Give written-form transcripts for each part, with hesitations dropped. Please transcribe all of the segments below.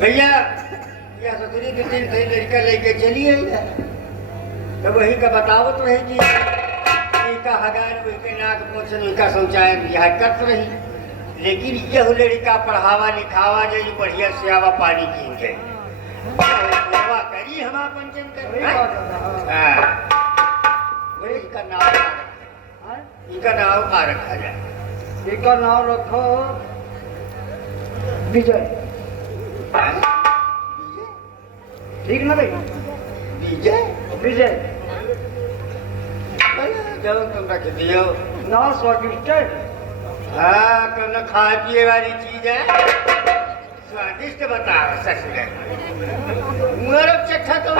भैया या ससुरी के दिन कहीं लड़का लेके चलिए तो वही का बतावत रही कि का हगार उनके नाक पोछन उनका शौचालय यह करत रही, लेकिन यह लड़का पढ़ावा लिखावा जो बढ़िया सेवा पानी की के सेवा करी हम पंचन कर इनका नाम का रखा जाए। इनका नाम रखो विजय। ठीक ना भाई? विजय विजय चलो तुम रख दियो ना स्वादिष्ट है। हाँ तुम खाए पिए वाली चीज है, स्वादिष्ट बताओ ससुर चट्ठा तो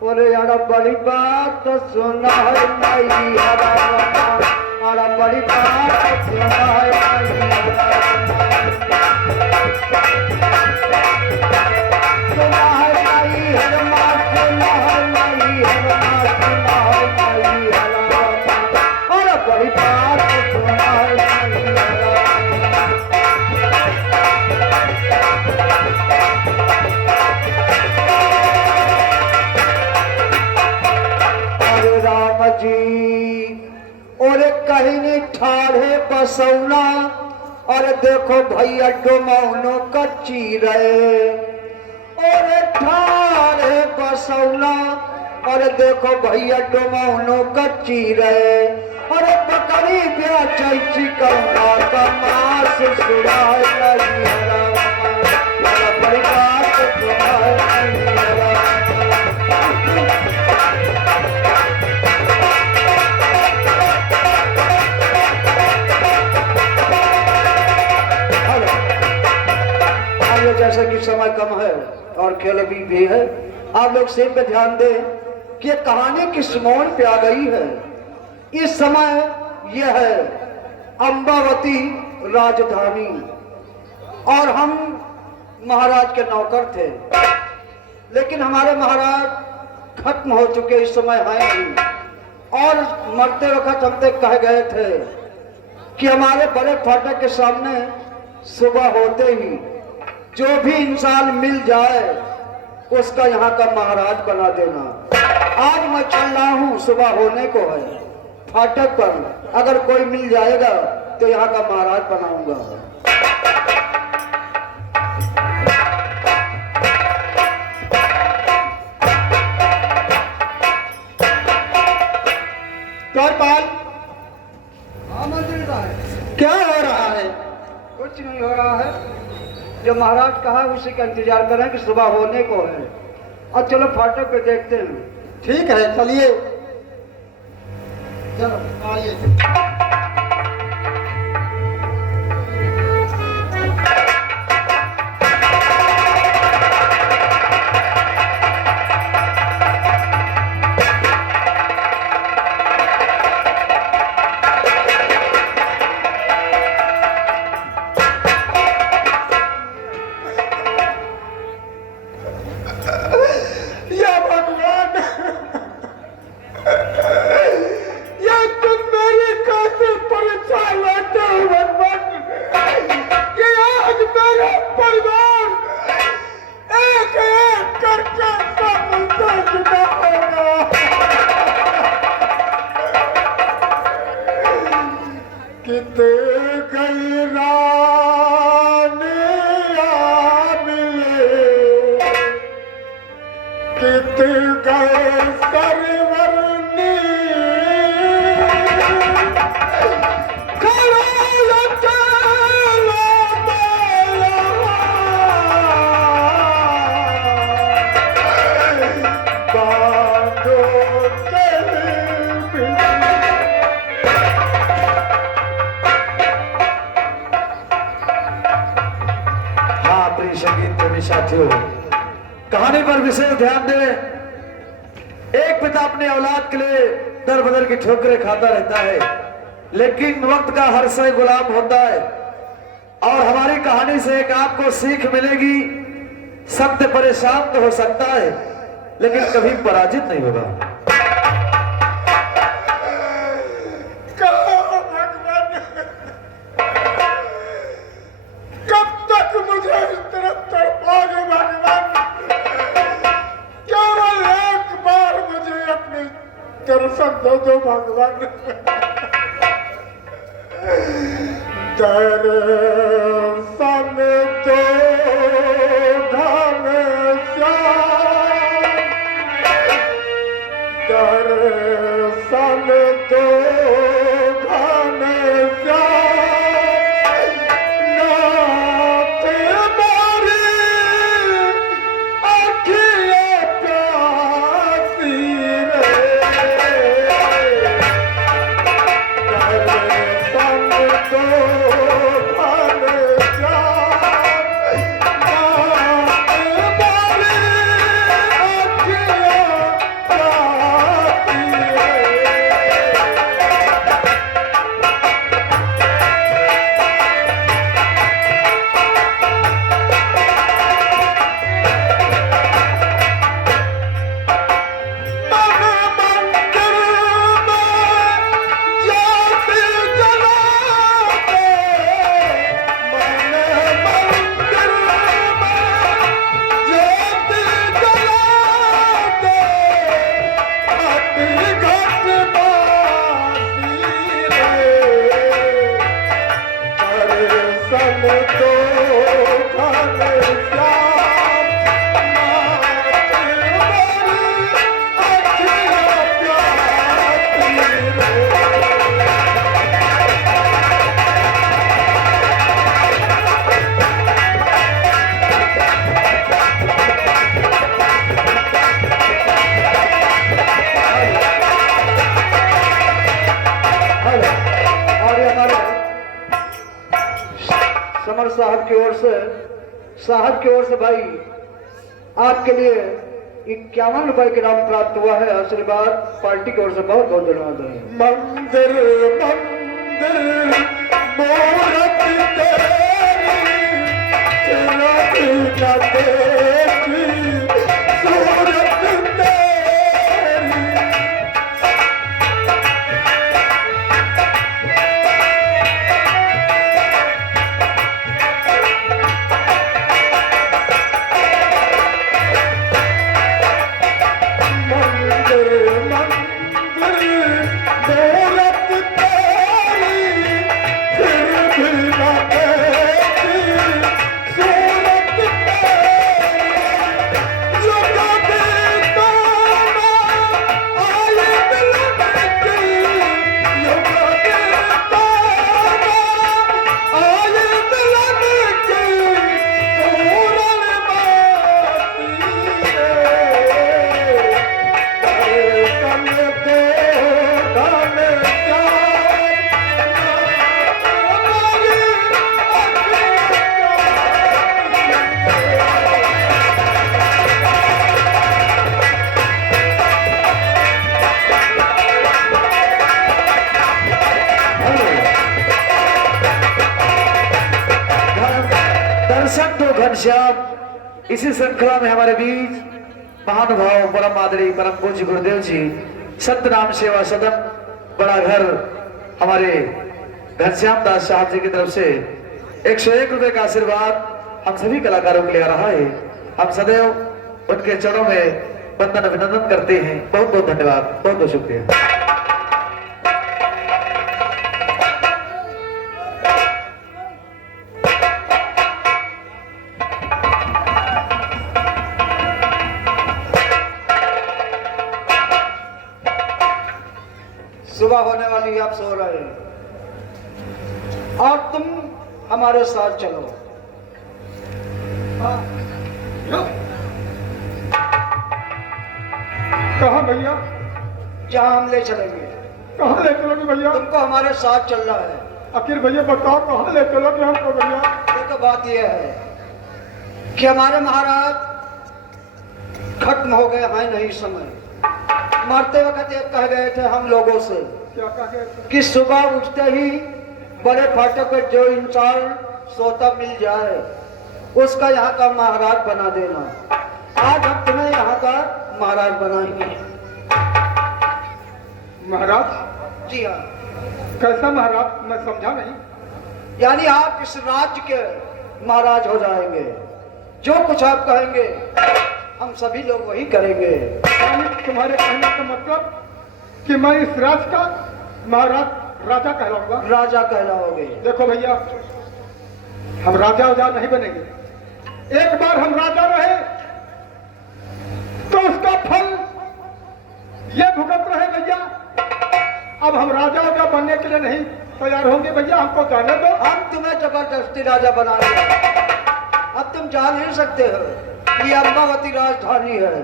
बोले यार बड़ी बात सुना है नहीं हरा बड़ी बात सुना है कहीं ठाढ़े बसौना और देखो भैया डोमौनो कच्ची रहे और ठाढ़े बसौना और देखो भैया डोमौनो कच्ची रहे और बकरी बेचै चिकौना का मांस सुनाए नहीं बड़ी बात सुनाए नहीं। जैसा कि समय कम है और खेल भी है, आप लोग सेम पे ध्यान दें कि ये कहानी किस मोड़ पे आ गई है। इस समय यह है अम्बावती राजधानी और हम महाराज के नौकर थे, लेकिन हमारे महाराज खत्म हो चुके इस समय हैं नहीं। और मरते वक्त हमसे कह गए थे कि हमारे बड़े फाटक के सामने सुबह होते ही जो भी इंसान मिल जाए उसका यहाँ का महाराज बना देना। आज मैं चल रहा हूँ, सुबह होने को है, फाटक पर अगर कोई मिल जाएगा तो यहाँ का महाराज बनाऊंगा। क्या हो रहा है? कुछ नहीं हो रहा है, जो महाराज कहा उसी का इंतजार करें कि सुबह होने को है। अब चलो फाटक पे देखते हैं। ठीक है चलिए, चलो आइए। साथियों, कहानी पर विशेष ध्यान दें। एक पिता अपने औलाद के लिए दर बदर की ठोकरें खाता रहता है, लेकिन वक्त का हर शय गुलाम होता है। और हमारी कहानी से एक आपको सीख मिलेगी, सत्य परेशान तो हो सकता है लेकिन कभी पराजित नहीं होगा। कब तक मुझे इस तरह भगवान दर्शन तो धन श्याम, दर्शन तो धन श्याम, नाथ मोरी अखियाँ प्यासी रे, दर्शन तो धन श्याम, नाथ मोरी अखियाँ प्यासी रे। और ये हमारे समर साहब की ओर से भाई आपके लिए 51 रुपए के नाम प्राप्त हुआ है। आशीर्वाद पार्टी की ओर से बहुत बहुत धन्यवाद है। मंदिर मंदिर मूरत तेरी, चिरत न देखी सूरत तेरी। मंदिर मंदिर मूरत तेरी, फिर भी न देखी सूरत तेरी। युग बीता आई मिलन की, युग बीता आई मिलन की, पूरन बाती रे। दर्शन तो धन श्याम, हमारी दर्शन तो घनश्याम। इसी श्रृंखला में हमारे बीच महानुभाव परम आदरणीय परम पूज्य गुरुदेव जी सत्यनाम सेवा सदन बड़ा घर हमारे घनश्याम दास साहब जी की तरफ से 101 रुपए का आशीर्वाद हम सभी कलाकारों के लिए आ रहा है। हम सदैव उनके चरणों में वंदन अभिनंदन करते हैं। बहुत बहुत धन्यवाद, बहुत बहुत शुक्रिया। सुबह होने वाली आप सो रहे हैं और तुम हमारे साथ चलो। कहाँ भैया? जहाँ हम ले चलेंगे। कहाँ ले चलोगे भैया? तुमको हमारे साथ चलना है। आखिर भैया बताओ कहाँ ले चलोगे हमको भैया? तो बात यह है कि हमारे महाराज खत्म हो गए हैं नहीं समय। मरते वक्त एक कह गए थे हम लोगों से क्या कहे? कि सुबह उठते ही बड़े फाटक पर जो इंसान सोता मिल जाए उसका यहाँ का महाराज बना देना। आज हम तुम्हें यहाँ का महाराज बनाएंगे। महाराज? जी हाँ। कैसा महाराज? मैं समझा नहीं। यानी आप इस राज्य के महाराज हो जाएंगे। जो कुछ आप कहेंगे हम सभी लोग वही करेंगे। यानी तुम्हारे कहने का मतलब कि मैं इस राज्य का महाराज राजा कहलाऊंगा। राजा कहलाओगे। देखो भैया, हम राजा उजा नहीं बनेंगे। एक बार हम राजा रहे तो उसका फल ये भुगत रहे भैया। अब हम राजा उजा बनने के लिए नहीं तैयार होंगे भैया, हमको जाने दो। हम तुम्हें जबरदस्ती राजा बनाएंगे। अब तुम जा नहीं सकते हो। ये अम्बावती राजधानी है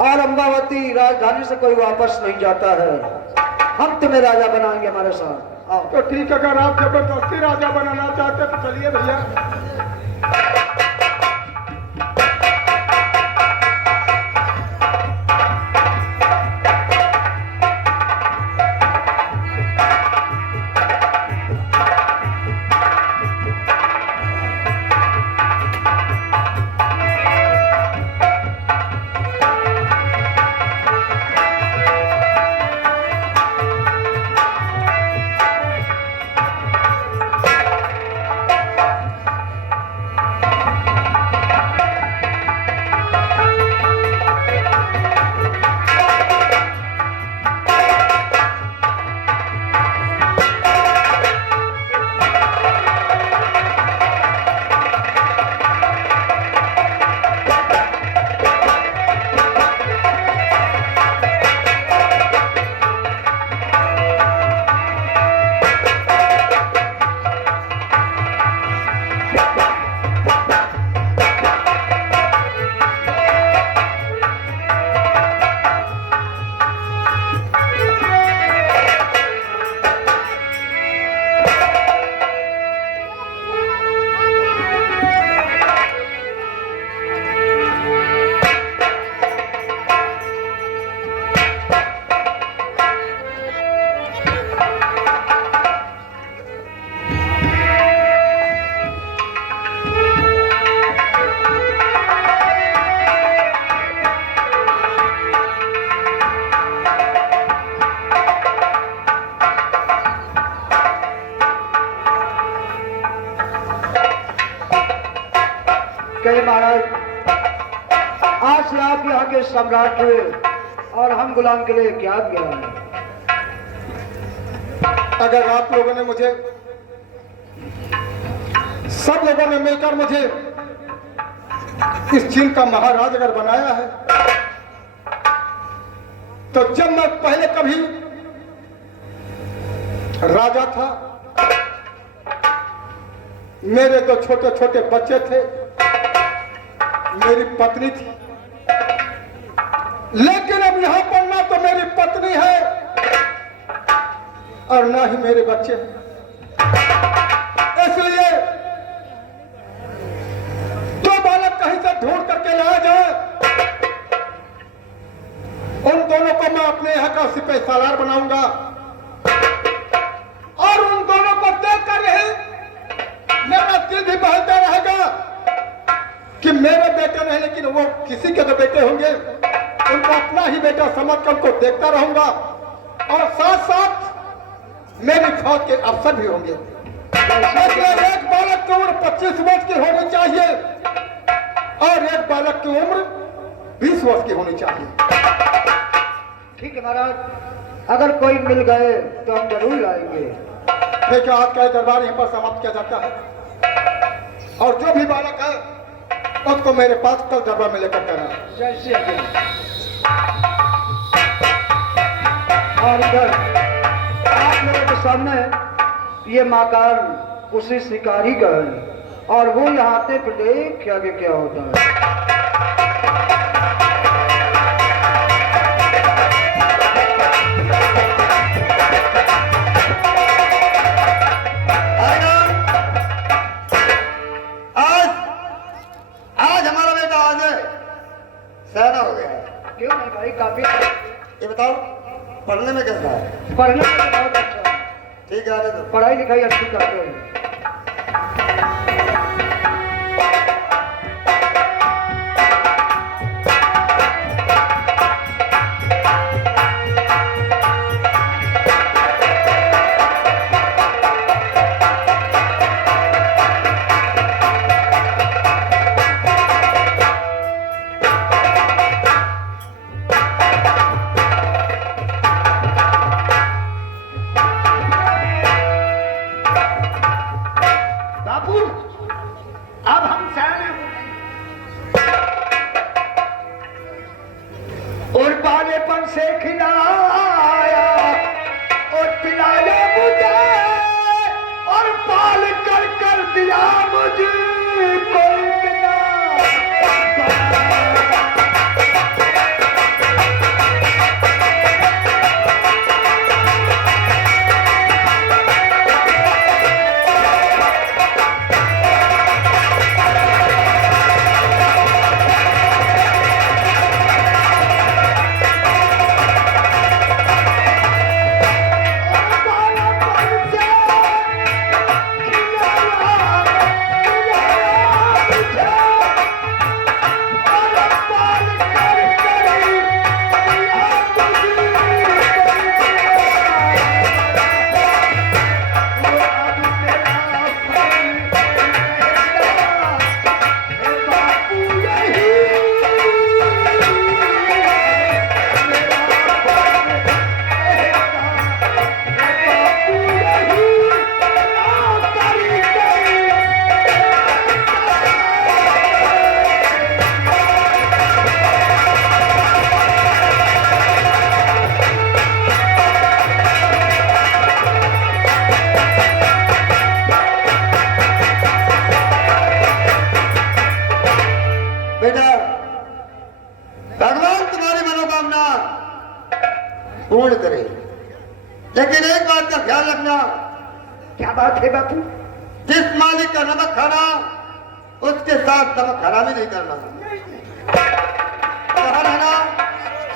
और अम्बावती राजधानी से कोई वापस नहीं जाता है। हम तुम्हें राजा बनाएंगे हमारे साथ। आओ। तो ठीक है, अगर आप जबरदस्ती राजा बनाना चाहते तो चलिए भैया। कहे महाराज, आज से आप यहाँ के सम्राट हुए और हम गुलाम के लिए क्या किया है? अगर आप लोगों ने मुझे, सब लोगों ने मिलकर मुझे इस चीन का महाराज अगर बनाया है, तो जब मैं पहले कभी राजा था, मेरे दो छोटे छोटे बच्चे थे, मेरी पत्नी थी, लेकिन अब यहां पर ना तो मेरी पत्नी है और ना ही मेरे बच्चे। इसलिए दो बालक कहीं से ढूंढ करके लाया जाए, उन दोनों को मैं अपने यहाँ का सिपाही सालार बनाऊंगा और उन दोनों को देख कर ही मेरा दिल भी बहलता रहेगा कि मेरे बेटे नहीं, लेकिन वो किसी के तो बेटे होंगे, उनको अपना ही बेटा समझ कर उनको देखता रहूंगा और साथ साथ मेरी फौज के अफसर भी होंगे। एक बालक की उम्र 25 वर्ष की होनी चाहिए और एक बालक की उम्र 20 वर्ष की होनी चाहिए। ठीक है महाराज, अगर कोई मिल गए तो हम जरूर लाएंगे। ठीक है, आज का दरबार यहीं पर समाप्त किया जाता है और जो भी बालक है उसको मेरे पास कल दरबार में लेकर जाना। जैसे और इधर आप लोगों के सामने ये मकान उसी शिकारी का है और वो यहाँ आते प्रत्येक क्या क्या होता है। हो गया है। क्यों नहीं भाई, काफी। ये बताओ पढ़ने में कैसा है? पढ़ने में तो बहुत अच्छा है। ठीक है, आने दो। पढ़ाई लिखाई अच्छी करते हैं। भगवान से खिलाया और पिलाया मुझे और पाल कर कर दिया मुझको इतना। बेटा, भगवान तुम्हारी मनोकामना पूर्ण करे, लेकिन एक बात का ख्याल रखना। क्या बात है बापू? जिस मालिक का नमक खाना उसके साथ नमक खाना भी नहीं करना। कहा रहना,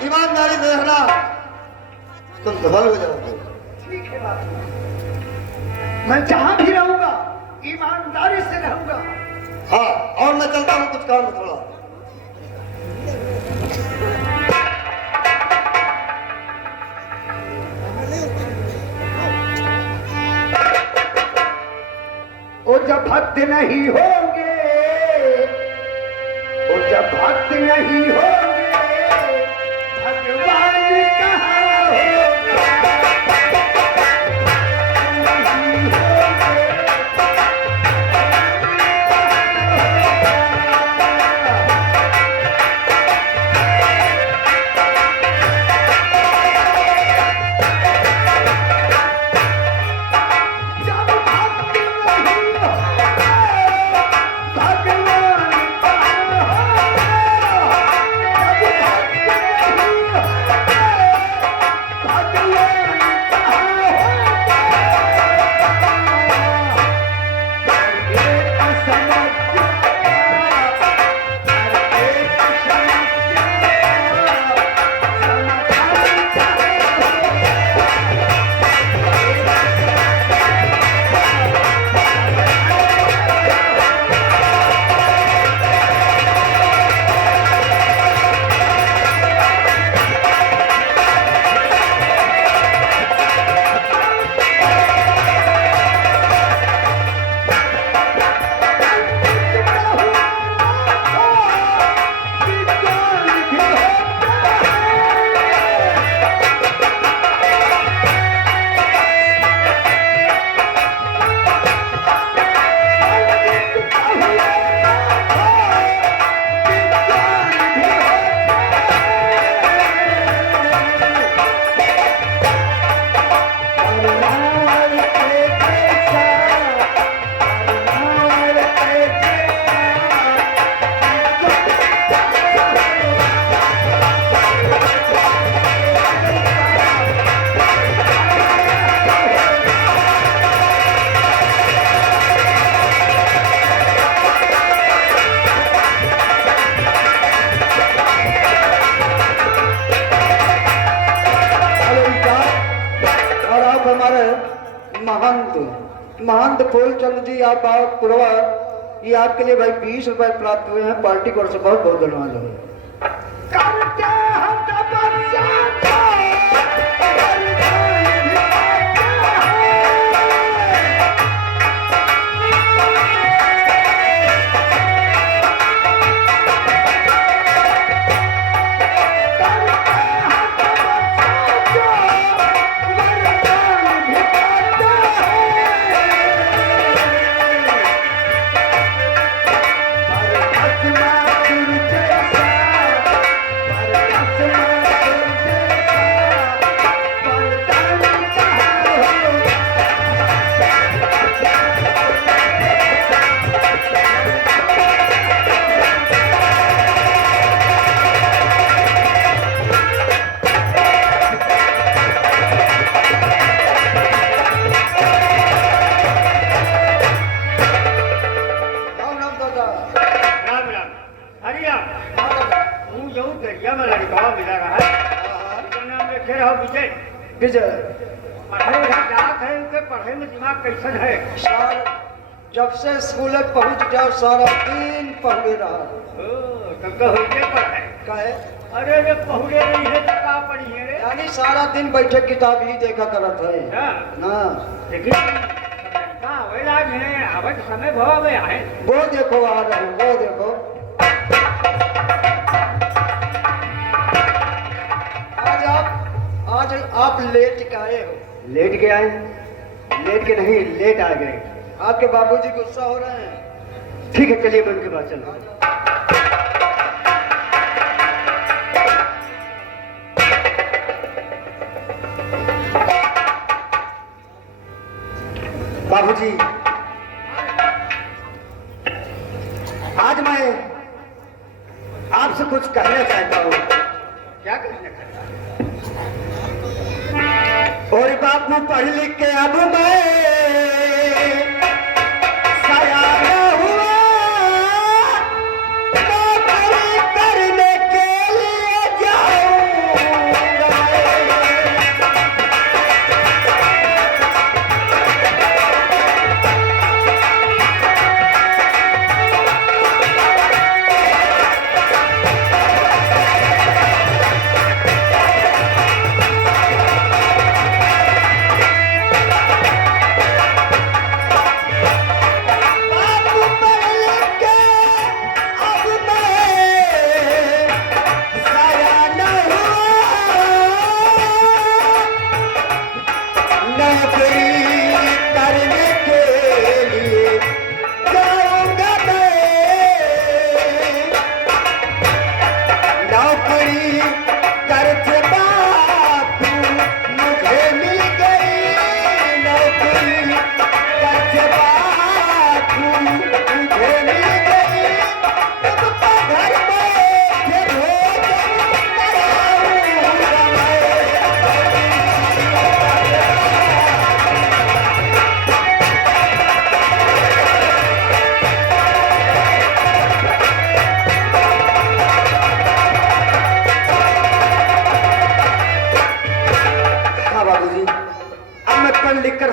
ईमानदारी से रहना, तुम सफल हो जाओगे। ठीक है बापू, मैं जहां भी रहूंगा ईमानदारी से रहूंगा। हाँ, और मैं चलता हूँ, कुछ काम है थोड़ा। वो जब भक्त नहीं होंगे, वो जब भक्त नहीं होंगे, भगवान कहाँ होगा? महंत फूलचंद जी, आप पुरवा, ये आपके लिए भाई 20 रुपए प्राप्त हुए हैं। पार्टी को बहुत बहुत धन्यवाद है। राम राम दादा। राम राम। हरि राम। हूँ जऊँ दरिया में लड़का मिला रहा है। इसका नाम रखे रहो विजय। विजय पढ़े जात है, उनके पढ़े में दिमाग कैसन है? सार जब से स्कूल पहुंच जाओ सारा दिन पढ़े रहा। तब तो होते पर है। कहे अरे रे पहुड़े नहीं है तो का पढ़ी है रे? यानी सारा दिन बैठे किताब ही देखा करत है हाँ। ना। लेकिन लड़का आवेला है, आवत समय भाव में आए। वो देखो आ रहे वो देखो। आज आप लेट के आए हो। लेट के आए? लेट के नहीं, लेट आ गए। आपके बाबूजी गुस्सा हो रहे हैं। ठीक है, चलिए बन के बात चलो। बाबूजी, आज मैं आपसे कुछ कहना चाहता हूँ। क्या कहना चाहता हूँ? और बापू पढ़ लिख के अब मैं सयाना हुआ, नौकरी करने के लिए जाऊंगा।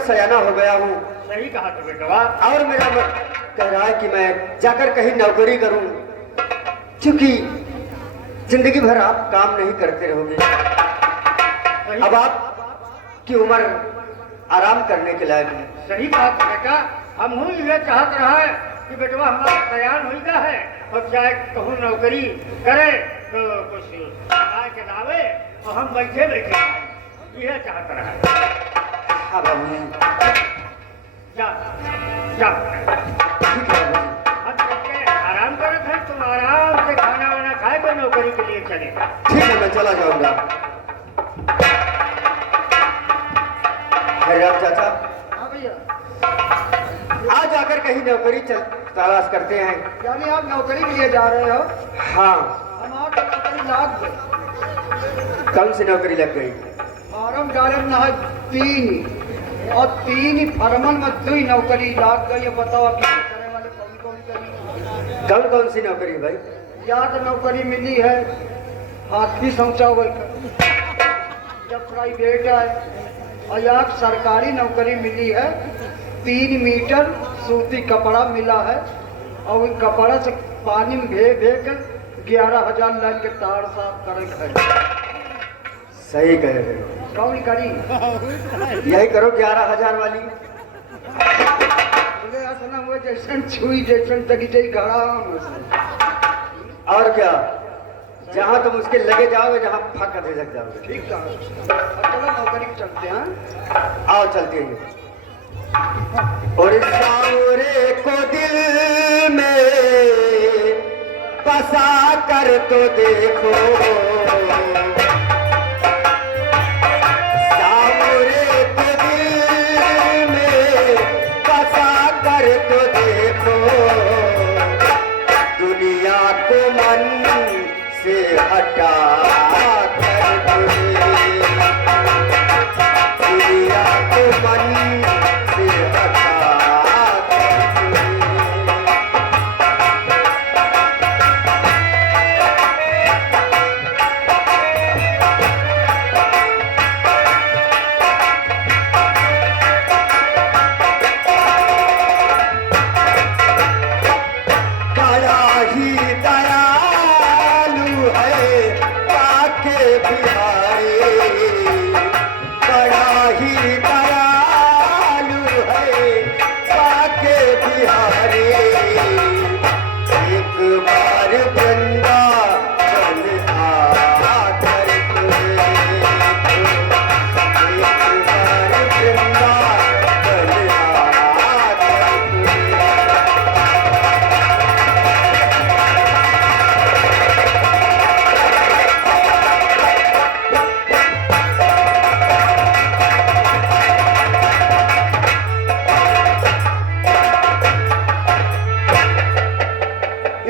सयाना हो गया हूँ। सही कहा तो बेटवा। और मेरा मन कह रहा है कि मैं जाकर कहीं नौकरी करूं, क्योंकि जिंदगी भर आप काम नहीं करते रहोगे। अब आप की उम्र आराम करने के लायक है। सही बात बेटा, हम हूँ ये चाहत रहा है कि बेटवा हमारा तैयार हो गया है और चाहे कहूँ नौकरी करे तो कुछ कमा के लावे और हम बैठे बैठे यह चाहत रहा है। हाँ बाबू, जा जा ठीक है बाबू। अब करके आराम करत है, तुम आराम से खाना वाना खाए तो नौकरी के लिए चले। ठीक है, मैं चला जाऊंगा। अरे आप चाचा, हाँ भैया, आज जाकर कहीं नौकरी तलाश करते हैं। यानी आप नौकरी के लिए जा रहे हो? हाँ। हमारा तो नौकरी लाग गई। कौन सी नौकरी लग गई? फार्म डालम ना है 3 और 3 फर्मन में 2 नौकरी लाग गई। अब बताओ आप क्या करने वाले कौन कौन करी? कौन कौन सी नौकरी भाई? या तो नौकरी मिली है हाथी शौचावल का, जब प्राइवेट है, और या सरकारी नौकरी मिली है 3 मीटर सूती कपड़ा मिला है और उन कपड़ा से पानी में भे कर 11,000 लाइन के तार साफ करे है। सही कह रहे हो। कौन करी? यही करो 11,000 वाली। बोले असना हुए जैसन छुई जैसन तक जई गड़ाम। और क्या, जहाँ तुम उसके लगे जाओगे, जहाँ फक दे लग जाओगे। ठीक है, अब चलो नौकरी पे चलते हैं। आओ चलते हैं। और इस सावरे को दिल में बसा कर तो देखो, सावरे को दिल में बसा पर तो देखो दुनिया को मन से हटा कर दुनिया को मन से हटा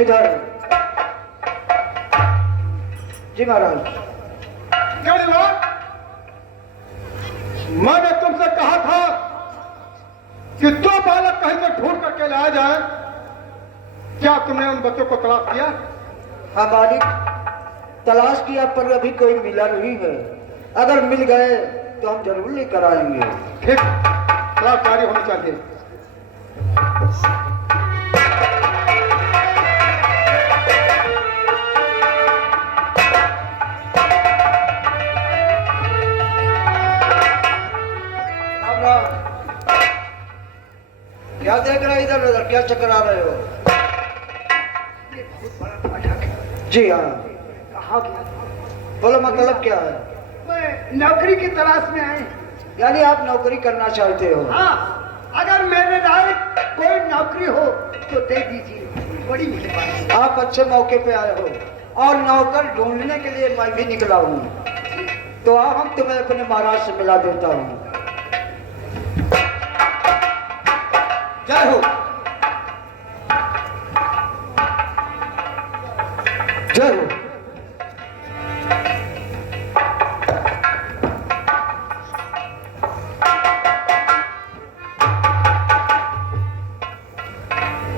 इधर जी महाराज। क्या जवाब? मैंने तुमसे कहा था कि दो बालक कहीं से ढूंढ करके लाया जाए। क्या तुमने उन बच्चों को तलाश किया? हाँ मालिक, तलाश किया पर अभी कोई मिला नहीं है। अगर मिल गए तो हम जरूर लेकर आएंगे। ठीक, तलाश जारी होनी चाहिए। क्या देख रहे इधर उधर, क्या चक्कर आ रहे हो? जी हाँ, कहाँ गया? बोलो मतलब क्या है? मैं नौकरी की तलाश में आए। यानी आप नौकरी करना चाहते हो? हाँ, अगर मेरे लायक कोई नौकरी हो तो दे दीजिए, बड़ी मेहरबानी। आप अच्छे मौके पे आए हो और नौकर ढूंढने के लिए मैं भी निकला हूँ। तो आप हम तुम्हें अपने महाराज से मिला देता हूँ। जय हो, जय हो।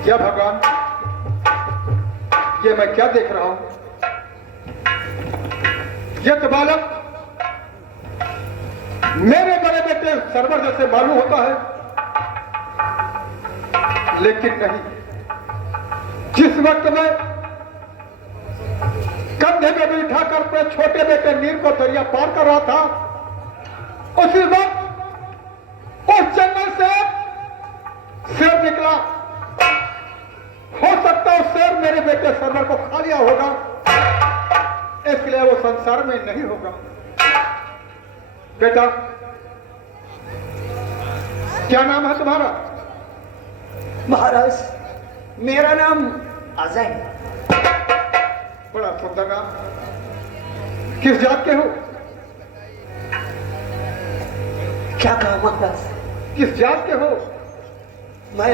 क्या भगवान, ये मैं क्या देख रहा हूं? ये तो बालक मेरे बड़े बेटे सरवर जैसे मालूम होता है, लेकिन नहीं। जिस वक्त मैं कंधे में बिठा कर अपने छोटे बेटे नीर को दरिया पार कर रहा था, उसी वक्त उस जंगल से शेर निकला। हो सकता है शेर मेरे बेटे सरवर को खा लिया होगा, इसलिए वो संसार में नहीं होगा। बेटा, क्या नाम है तुम्हारा? महाराज, मेरा नाम अजय। बड़ा सुंदर नाम। किस जात के हो? क्या कहा महाराज? किस जात के हो? मैं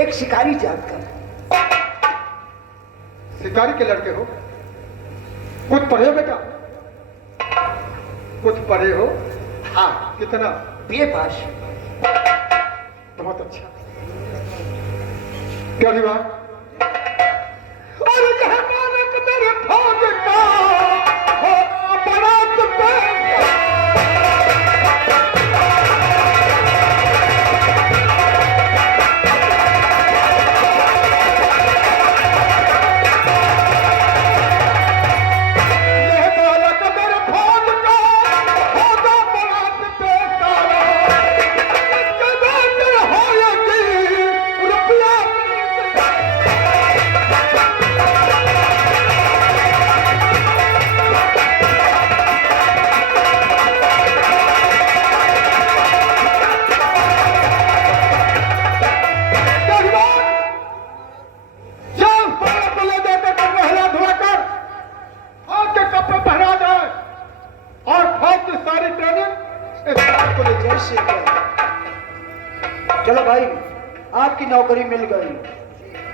एक शिकारी जात का। शिकारी के लड़के हो? कुछ पढ़े हो बेटा? कुछ पढ़े हो? हाँ, कितना? बीए पास। बहुत अच्छा। क्या हुआ? और यह मानक मेरे फौज का हो बारात पे। रुपया आपकी नौकरी मिल गई।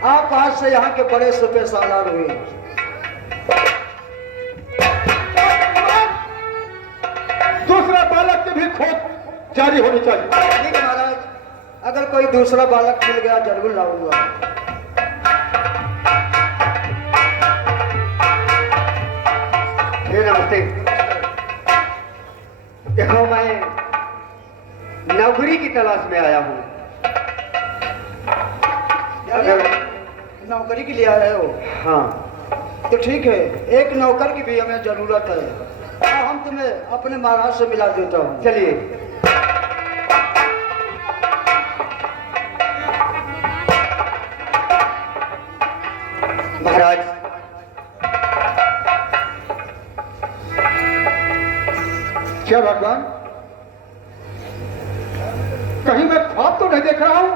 आप आज से यहाँ के बड़े सुपे सालार हुए। दूसरा बालक की भी खोज जारी होनी चाहिए। ठीक है महाराज, अगर कोई दूसरा बालक मिल गया जरूर लाऊंगा। नमस्ते। देखो मैं नौकरी की तलाश में आया हूँ। नौकरी के लिए आए हो? हाँ। तो ठीक है, एक नौकर की भी हमें जरूरत है और हम तुम्हें अपने महाराज से मिला देता हूँ। चलिए। महाराज, क्या भगवान, कहीं मैं ख्वाब तो नहीं देख रहा हूं?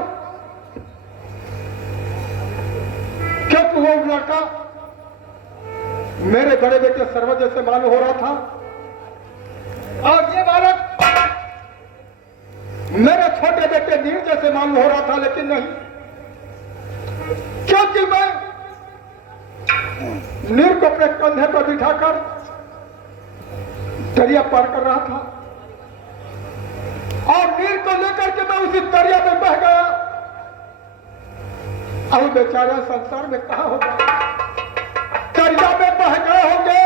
क्योंकि वो लड़का मेरे बड़े बेटे सर्वजय से मालूम हो रहा था और ये बालक मेरे छोटे बेटे नीरज से मालूम हो रहा था, लेकिन नहीं, क्योंकि मैं नीर को अपने कंधे पर बिठाकर दरिया पार कर रहा था और नीर को लेकर के मैं उसी दरिया में बह गया। अब बेचारा संसार में कहा होगा, दरिया में बह गए होंगे,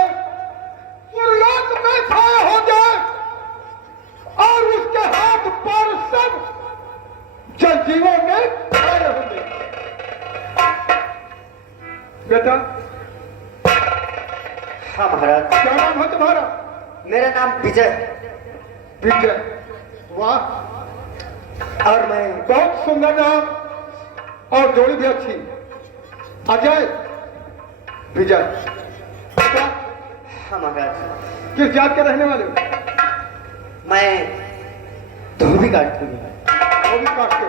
लोक में छाए होंगे और उसके हाथ पर सब जल जीवों में छाए होंगे। बेटा, हाँ महाराज। क्या नाम है तुम्हारा? मेरा नाम विजय। विजय, वाह, और मैं बहुत सुंदर नाम और जोड़ी भी अच्छी। अजय, विजय। बेटा, हाँ महाराज। किस जात के रहने वाले हो? मैं धोबी काट हूँ। वो भी काट के।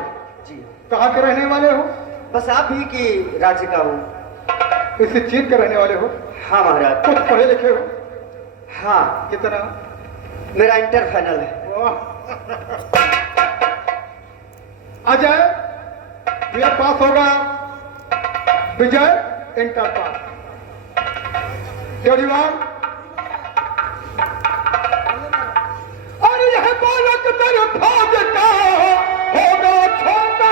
जी। कहाँ के रहने वाले हो? बस आप ही की राज्य का हूँ। इसी चीन के रहने वाले हो? हाँ महाराज। कुछ पढ़े लिखे हो? हाँ, कितना? मेरा इंटर फाइनल है। वाह। अजय ये पास होगा, विजय इंटर पास। जड़ीवाल, और यह बालक मेरे भाग्य का होगा छोटा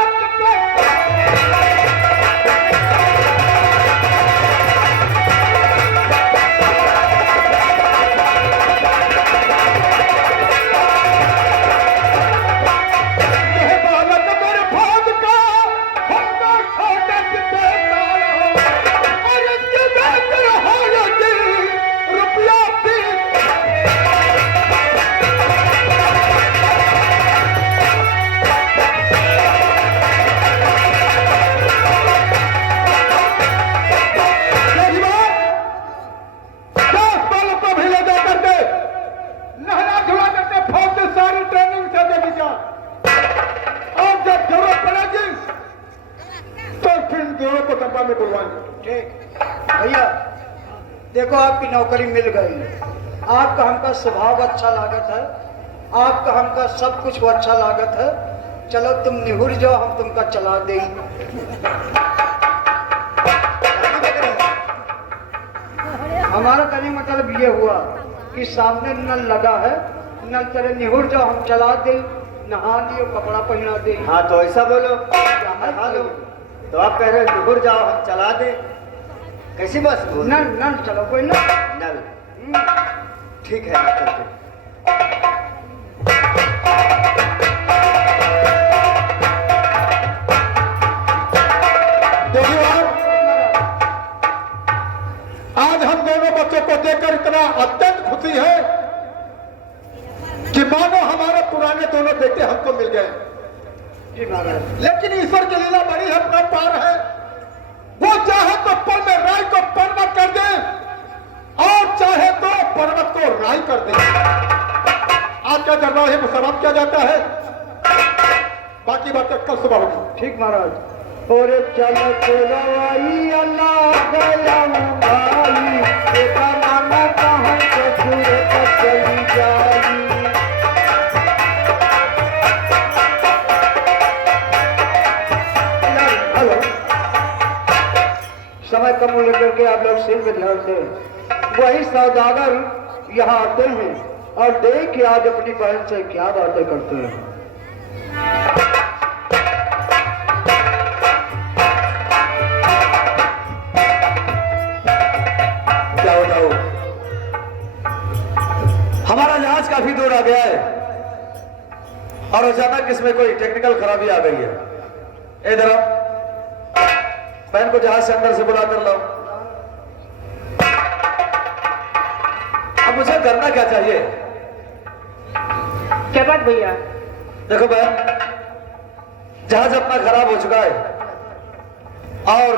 में बुलवाएंगे। ठीक भैया, देखो आपकी नौकरी मिल गई। आपका हमका स्वभाव अच्छा लागत है, आपका हमका सब कुछ वो अच्छा लागत है। चलो तुम निहुर जाओ, हम तुमका चला दें। हमारा कहने का मतलब ये हुआ कि सामने नल लगा है, नल तेरे निहुर जाओ, हम चला दें, नहा लियो, कपड़ा पहना दे। हाँ तो ऐसा बोलो, नहा लो। तो आप कह रहे हो निहुर जाओ हम चला दे, कैसी बात बोल? नल नल चलो, कोई नल नल ठीक है, चलते। आज हम दोनों बच्चों को देखकर इतना अत्यंत खुशी है कि मानो हमारे पुराने दोनों बेटे हमको मिल गए। जी महाराज। लेकिन ईश्वर की लीला बड़ी है, अपना पार है। वो चाहे तो पल में राय को पर्वत कर दे और चाहे तो पर्वत को राय कर दे। आज का दरबार है वो समाप्त किया जाता है, बाकी बातें कल सुबह होगी। ठीक महाराज। और चल रवाई अल्लाह भाई, देखा माना कहाँ ससुर का चली जाई। समय कम लेकर के आप लोग सिर में ध्यान दें। वही सौदागर यहाँ आते हैं और देख के आज अपनी बहन से क्या बातें करते हैं। क्या बताओ, हमारा जहाज काफी दूर आ गया है और अचानक इसमें कोई टेक्निकल खराबी आ गई है। इधर आओ, बहन को जहाज से अंदर से बुला कर लाओ। अब मुझे करना क्या चाहिए? क्या बात भैया? देखो बहन, जहाज अपना खराब हो चुका है और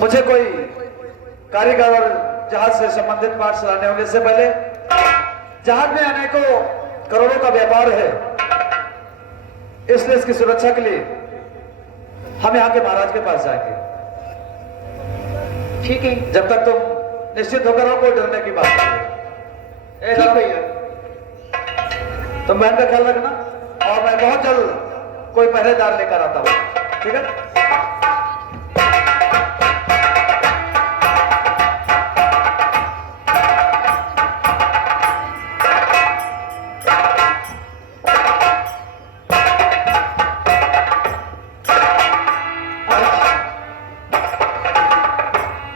मुझे कोई कारीगर और जहाज से संबंधित पार्ट्स लाने होंगे। इससे पहले जहाज में अनेकों करोड़ों का व्यापार है, इसलिए इसकी सुरक्षा के लिए हम यहाँ के महाराज के पास जाएंगे। ठीक है। जब तक तुम निश्चित होकर हो, कोई डरने की बात नहीं है। ठीक भैया। तुम बहन का ख्याल रखना और मैं बहुत जल्द कोई पहरेदार लेकर आता हूँ, ठीक है?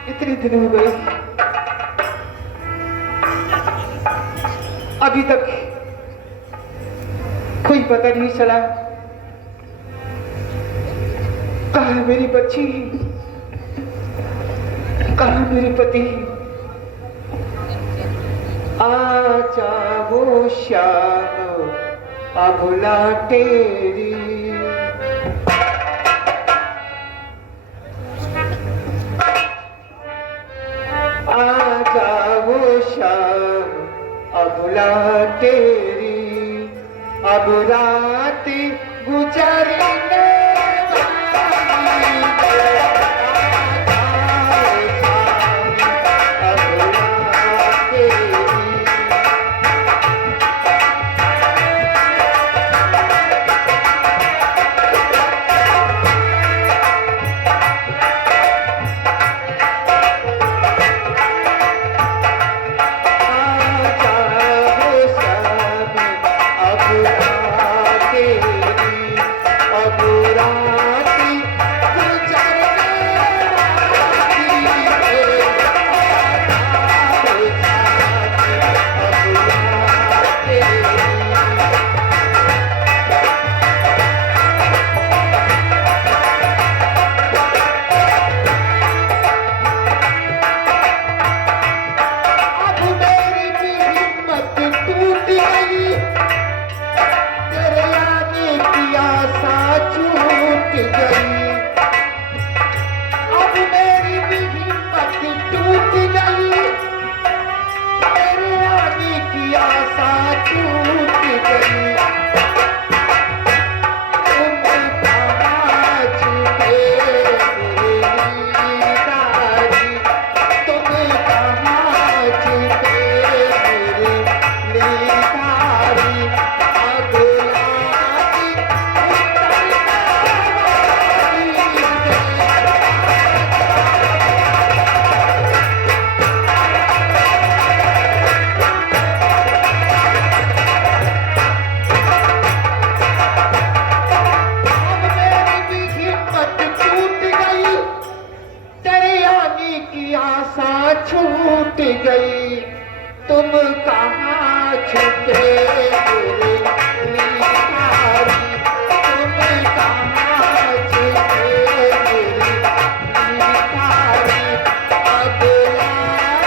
इतने दिन हो गए, अभी तक कोई पता नहीं चला। कहाँ है मेरी बच्ची, कहाँ मेरे पति? आजा वो शाम अब ना तेरी। आजा वो शाम अब ना तेरी, अब रात गुजरने छूट गई, तुम कहाँ छुपे मेरे निखारी, तुम कहाँ छुपे मेरे निखारी, अब लागी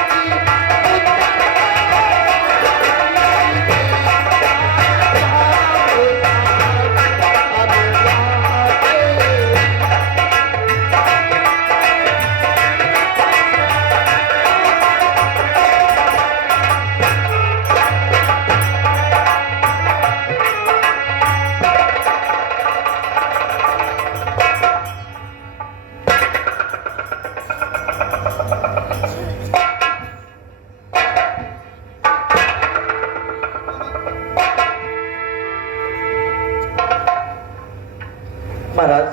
महाराज,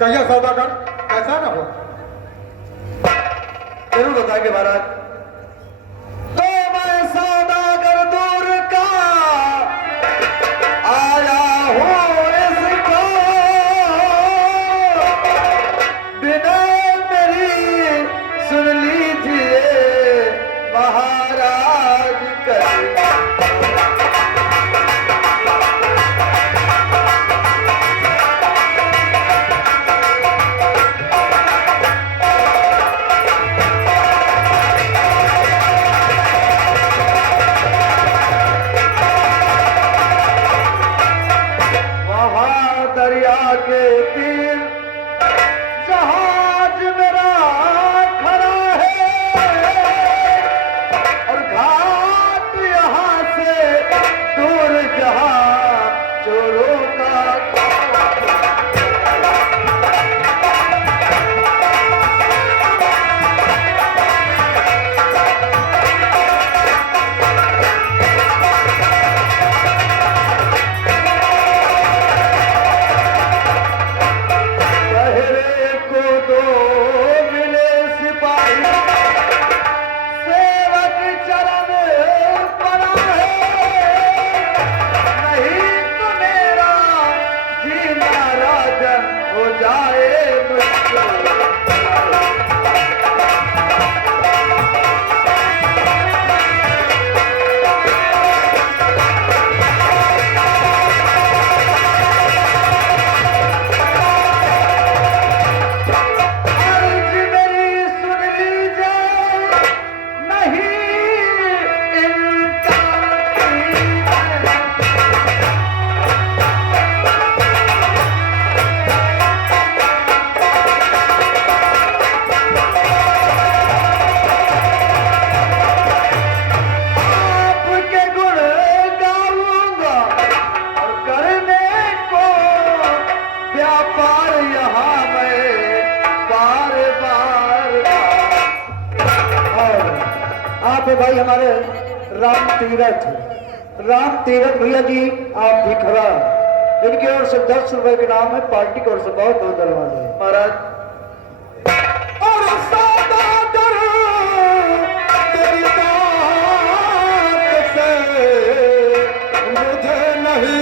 कहिए सौदागर। कैसा ना हो। जरूर बताएंगे महाराज। तो मैं सौदागर दूर का आया हूँ इसको, बिना मेरी सुन लीजिए महाराज कर। दरिया के तीर जहाज मेरा खड़ा है, और घाट यहाँ से दूर जहाँ चोरों का। भाई हमारे राम तीरथ भैया जी आप भी खड़ा, इनकी ओर से 10 रुपए के नाम है, पार्टी की ओर से बहुत बहुत धन्यवाद है महाराज। और सौदागर तेरी बात से मुझे नहीं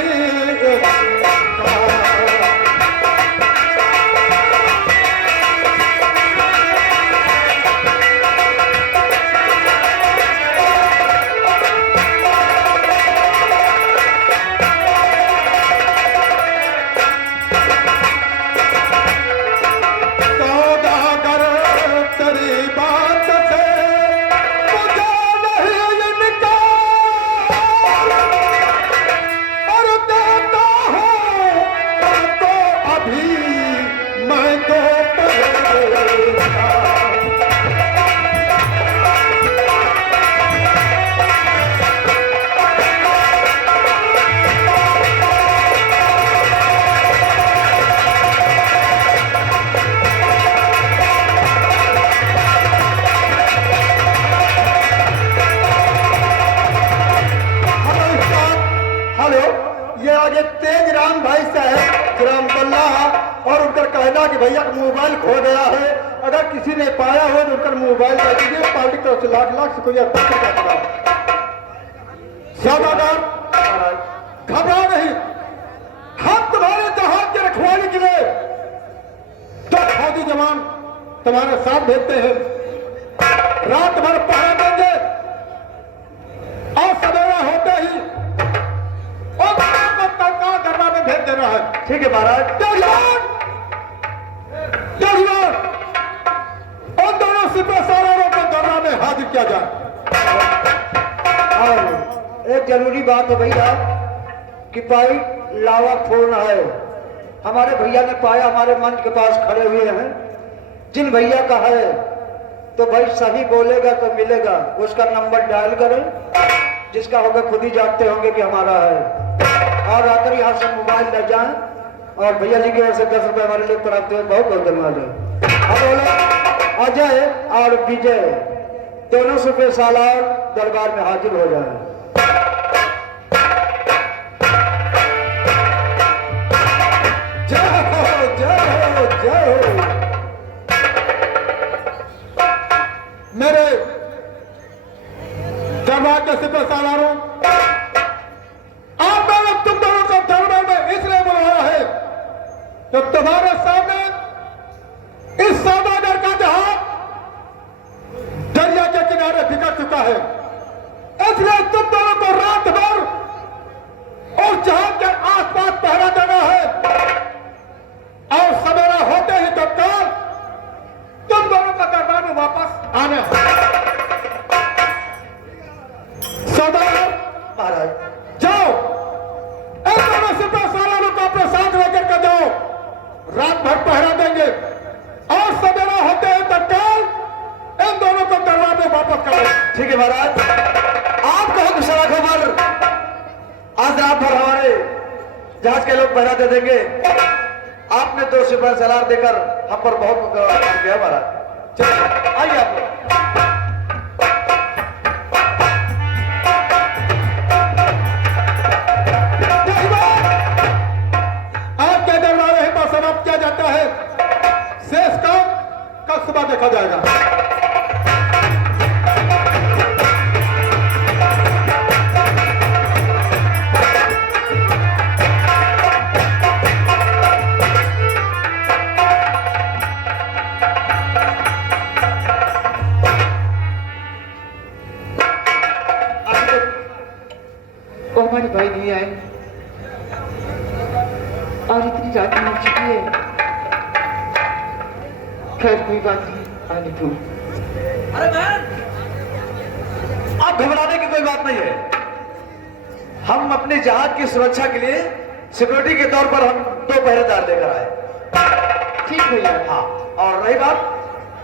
कि भैया का मोबाइल खो गया है, अगर किसी ने पाया हो तो उनका मोबाइल दे दीजिए, पार्टी की तरफ से लाख से कोई सौदागर घबरा नहीं, हम तुम्हारे जहाज के रखवाली के लिए तो फौजी जवान तुम्हारे साथ भेजते हैं, रात भर पहरा देंगे और सवेरा होते ही और तत्काल दरबार में भेज देना है। ठीक है महाराज। और दोनों सिपह सालारों को दरबार में हाजिर किया जाए। और एक जरूरी बात है भैया कि भाई लावा फोड़ना है, हमारे भैया ने पाया, हमारे मंच के पास खड़े हुए हैं, जिन भैया का है तो भाई सही बोलेगा तो मिलेगा, उसका नंबर डायल करें, जिसका होगा खुद ही जानते होंगे कि हमारा है, और आकर यहाँ से मोबाइल ले जाएं, और भैया जी की ओर से 10 रुपए हमारे लिए प्राप्त हुए, बहुत बहुत धन्यवाद है। अब बोलो अजय और विजय दोनों सुपे सालार दरबार में हाजिर हो जाए। जय हो जय हो जय हो। तुम्हारे सामने इस सौदागर का जहाज दरिया के किनारे बिगड़ चुका है, इसलिए तुम दोनों को रात भर उस जहाज के आसपास पहरा देना है और सवेरा होते ही तत्काल तुम दोनों का दरबार में वापस आना है। सौदागर महाराज जाओ, इन दोनों सिपा सालारों को अपने साथ लेकर के जाओ, रात भर पहरा देंगे और सवेरा होते ही तत्काल इन दोनों को दरबार में वापस करो। ठीक है महाराज, आपका हुक्म सरा खबर, आज रात भर हमारे जहाज के लोग पहरा दे देंगे। आपने 2 सिपाही सलार देकर हम पर बहुत काम किया महाराज। चलिए आइए आप लोग। आपके दरबार यहीं पर समाप्त किया जाता है, शेष काम कल सुबह देखा जाएगा। वो हमारे भाई नहीं आए और इतनी रात हो चुकी है। खैर कोई बात नहीं, आने दो। अरे बहन, आप घबराने की कोई बात नहीं है। हम अपने जहाज की सुरक्षा के लिए सिक्योरिटी के तौर पर हम 2 पहरेदार लेकर आए। ठीक भैया। हाँ, और रही बात,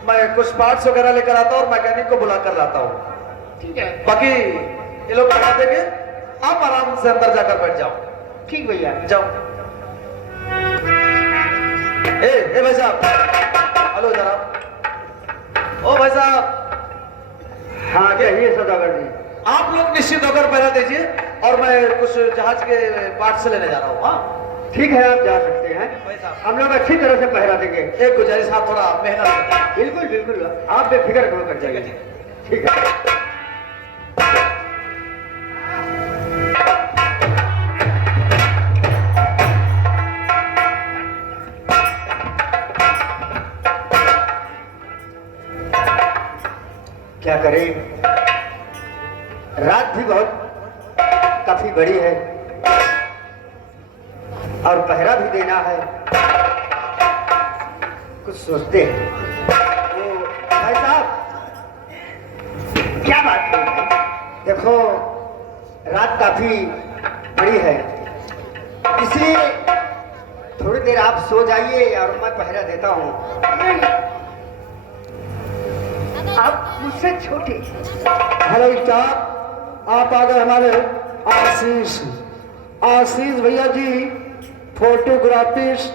मैं कुछ पार्ट्स वगैरह लेकर आता हूँ और मैकेनिक को बुला कर लाता हूँ। ठीक है। बाकी ये लोग बता देंगे, आप आराम से अंदर जाकर बैठ जाओ। ठीक भैया। जाओ। ए भाई साहब, हेलो जरा। ओ भाई साहब, हाँ कहिए सौदागर जी। आप लोग निश्चित होकर पहरा दीजिए और मैं कुछ जहाज के पार्ट से लेने जा रहा हूँ। हाँ ठीक है, आप जा सकते हैं, भाई साहब, हम लोग अच्छी तरह से पहरा देंगे। एक गुजारिश, आप थोड़ा मेहनत करें। बिल्कुल बिल्कुल, आप बेफिक्र होकर जाइए। ठीक है। क्या करें, रात भी बहुत काफी बड़ी है और पहरा भी देना है। कुछ सोचते हैं। वो भाई साहब, क्या बात है? देखो रात काफी बड़ी है, इसलिए थोड़ी देर आप सो जाइए और मैं पहरा देता हूँ। आप मुझसे छोटे। हेलो स्टाफ, आप आ गए हमारे आशीष भैया जी, फोटोग्राफिस्ट,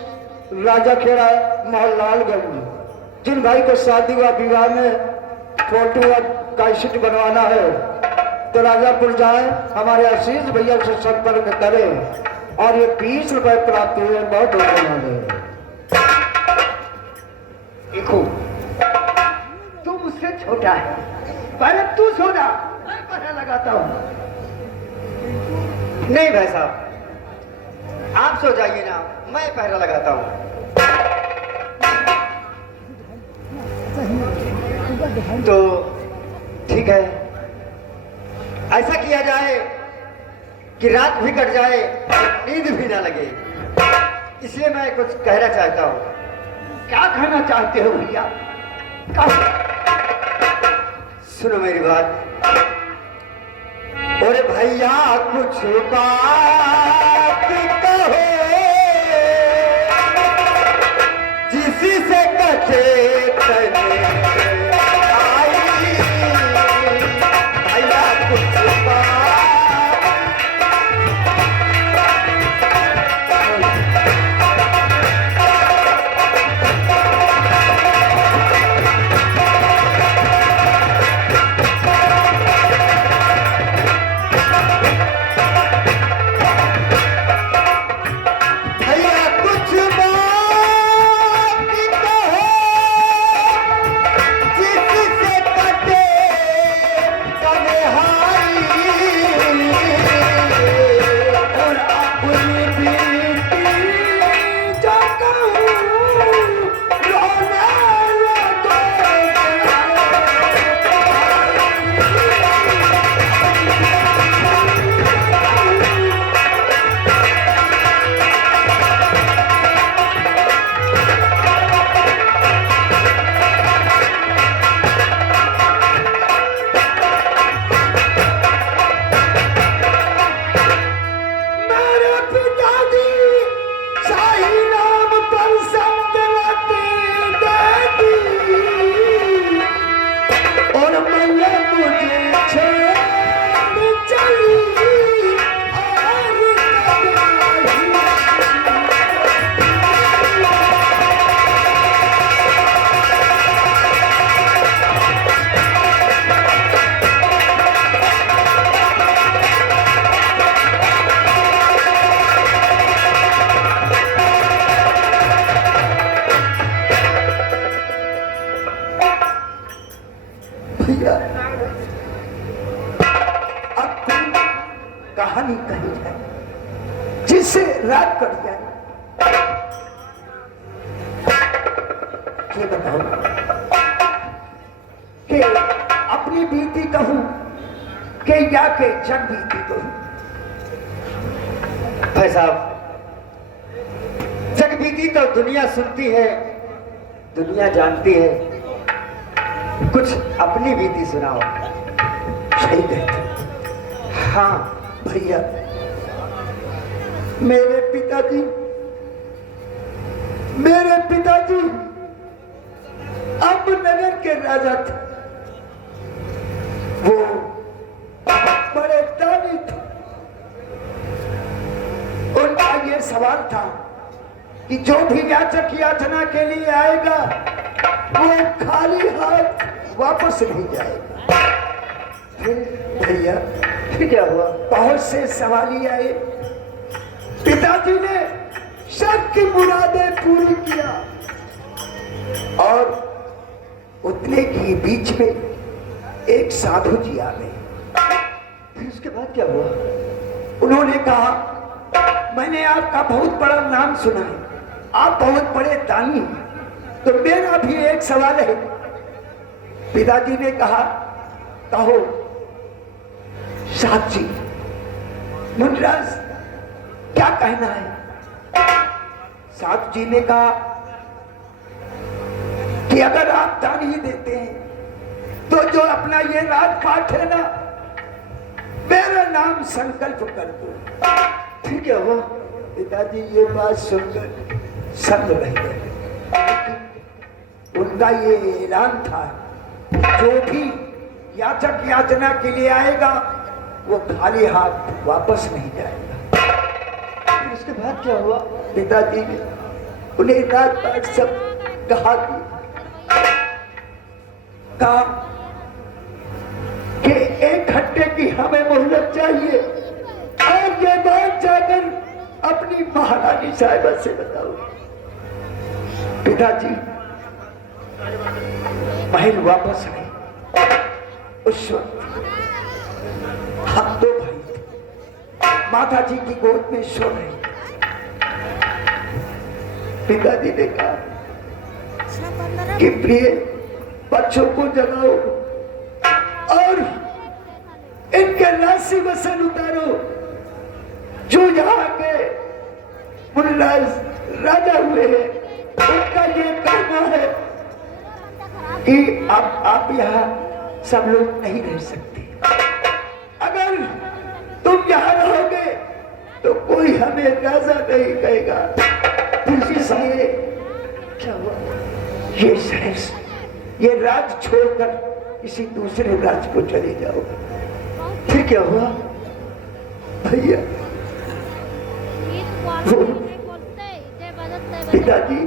राजा खेड़ा, मोहनलालगंज। जिन भाई को शादी व विवाह में फोटो का शूट बनवाना है तो राजापुर जाए, हमारे आशीष भैया से संपर्क करें और ये 20 रुपए प्राप्त हुए, बहुत धन्यवाद है। देखो तू मुझसे छोटा है, पहले तू सो जा, मैं पहरा लगाता हूँ। नहीं भाई साहब, आप सो जाइए ना, मैं पहरा लगाता हूँ। तो ठीक है, ऐसा किया जाए कि रात भी कट जाए और नींद भी ना लगे, इसलिए मैं कुछ कहना चाहता हूँ। क्या कहना चाहते हो भैया? सुनो मेरी बात। अरे भैया कुछ बात कहो, जिसी से कथे तने आई। भैया कुछ बात। ये बताओ कि अपनी बीती कहूं कि या के जग बीती कहूं? भाई साहब, जग बीती तो दुनिया सुनती है, दुनिया जानती है, कुछ अपनी बीती सुनाओ। सही कहते। हाँ भैया, मेरे पिताजी अब नगर के राजा थे। वो बड़े दानी थे। उनका ये सवाल था कि जो भी याचक याचना के लिए आएगा वो खाली हाथ वापस नहीं जाएगा। फिर भैया, फिर क्या हुआ? बहुत से सवाली आए। पिताजी ने सबकी मुरादें पूरी किया और उतने की बीच में एक साधु जी आ गए। फिर उसके बाद क्या हुआ? उन्होंने कहा, मैंने आपका बहुत बड़ा नाम सुना है, आप बहुत बड़े दानी हैं, तो मेरा भी एक सवाल है। पिताजी ने कहा, कहो। साहब जी, मुनिराज क्या कहना है? साहब जी ने कहा कि अगर आप दान ही देते हैं तो जो अपना ये राजपाट है ना, मेरा नाम संकल्प कर दो। फिर क्या हुआ? पिताजी ये बात सुनकर संग रह गए। उनका ये ऐलान था, जो भी याचक याचना के लिए आएगा वो खाली हाथ वापस नहीं जाएगा। फिर उसके बाद क्या हुआ? पिताजी ने उन्हें राजपाट सब कहा कि एक घंटे की हमें मोहलत चाहिए और ये बात जाकर अपनी महारानी साहिबा से बताओ। पिताजी महल वापस आए। उस वक्त हम दो भाई थे, माता जी की गोद में सो रहे। पिताजी ने कहा कि प्रिय, बच्चों को जगाओ और इनके राशि वसन उतारो। जो यहाँ के मुनिराज राजा हुए हैं, उनका ये कहना है कि अब आप यहाँ सब लोग नहीं रह सकते। अगर तुम यहाँ रहोगे तो कोई हमें राजा नहीं कहेगा। इसलिए क्या हुआ? ये शहर, ये राज छोड़कर किसी दूसरे राज को चले जाओ। फिर क्या हुआ? भैया, पिताजी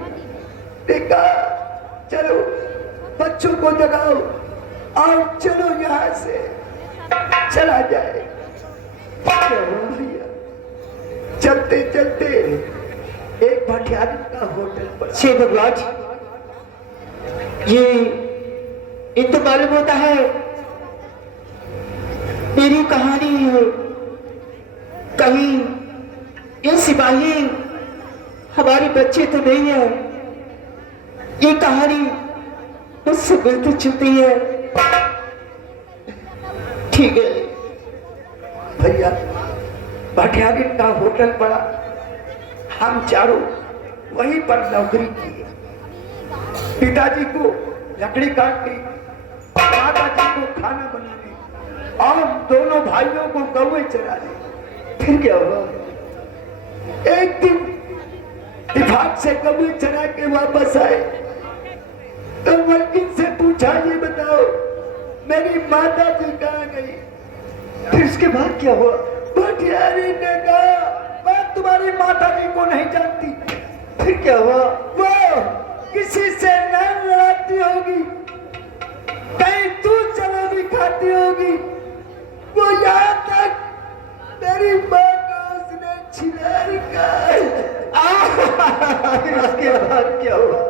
ने कहा, चलो बच्चों को जगाओ और चलो यहाँ से चला जाए। क्या हुआ भैया? चलते चलते एक भटियारी का होटल पर। छे भगवान, ये तो मालूम होता है मेरी कहानी है। कहीं ये सिपाही हमारे बच्चे तो नहीं है। ये कहानी मुझसे मिलती जुलती है। ठीक है भैया, भटियारी का होटल पड़ा। हम चारों वहीं पर नौकरी किए। पिताजी को लकड़ी काटनी, माता जी को खाना बनाने और दोनों भाइयों को गौवे चराने। फिर क्या हुआ? एक दिन विभाग से गौवे चरा के वापस आए तो मलकिन से पूछा, ये बताओ मेरी माता जी कहाँ गई? फिर उसके बाद क्या हुआ? भटियारी ने कहा, मैं तुम्हारी माता जी को नहीं जानती। फिर क्या हुआ? वो किसी से नैन लड़ाती होगी, कहीं दूध जलेबी खाती होगी। वो यहाँ तक मेरी माँ को उसने छिनार का। फिर उसके बाद क्या हुआ?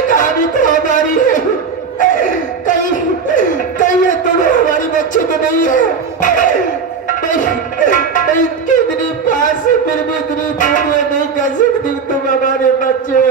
कहानी तो हमारी है। कहीं ये दोनों हमारे बच्चे तो नहीं है। इतनी पास फिर भी इतनी दूर नहीं कर सकती तुम हमारे बच्चे।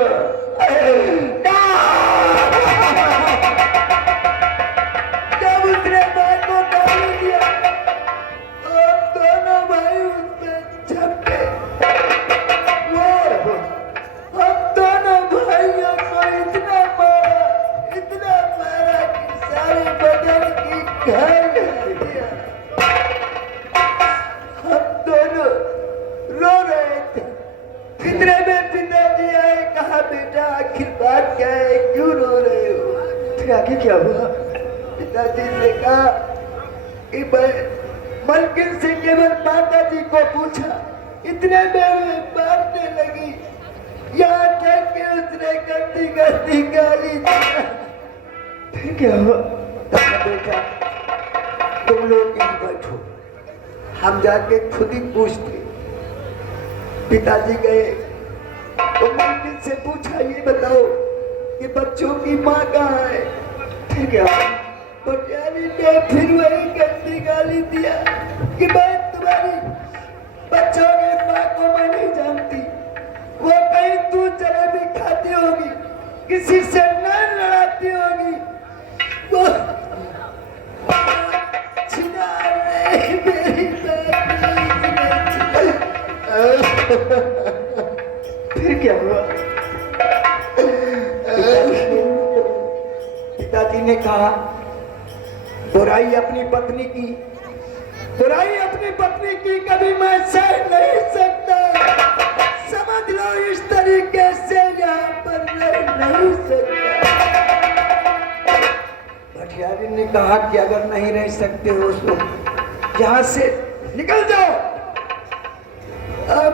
बेटा आखिर बात क्या है, क्यों रो रहे हो? फिर आगे क्या हुआ? पिताजी ने कहा कि मलकिन से केवल माता जी को पूछा, इतने में मारने लगी, यहाँ तक कि उसने गंदी गंदी गाली दी। फिर क्या हुआ? कहा बेटा तुम लोग यहीं बैठो, हम जाके खुद ही पूछते। पिताजी गए तो मलकिन से पूछा, ये बताओ कि बच्चों की माँ कहाँ है? फिर क्या हुआ? पटियाली ने फिर वही गंदी गाली दिया कि मैं तुम्हारी बच्चों की माँ को मैं नहीं जानती, वो कहीं तू जलेबी खाती होगी, किसी से न लड़ाती होगी, वो छिना रही मेरी फिर क्या हुआ? पिताजी ने कहा, बुराई अपनी पत्नी की, बुराई अपनी पत्नी की कभी मैं सह नहीं सकता, समझ लो इस तरीके से यहाँ पर रह नहीं सकता। भटियारी ने कहा कि अगर नहीं रह सकते हो तो यहाँ से निकल जाओ। अब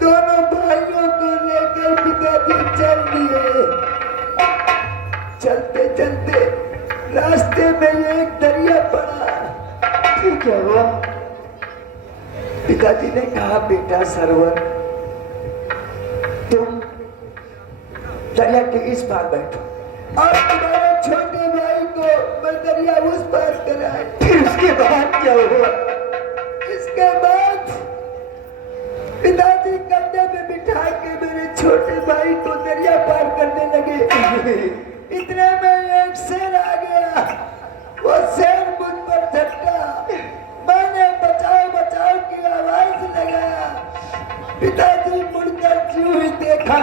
दोनों भाइयों को लेकर पिताजी चल दिए। चलते चलते रास्ते में एक दरिया पड़ा। फिर क्या हुआ? पिताजी ने कहा, बेटा सरवर तुम दरिया के इस पार बैठो और तुम्हारे छोटे भाई को मैं दरिया उस पार कराए। फिर उसके बाद क्या हुआ? इसके बाद पिताजी कंधे पे बिठा के मेरे छोटे भाई को दरिया पार करने लगे। इतने में एक शेर आ गया, वो शेर मुझ पर झपटा, मैंने बचाओ बचाओ की आवाज लगाया। पिताजी मुड़कर यूं ही देखा,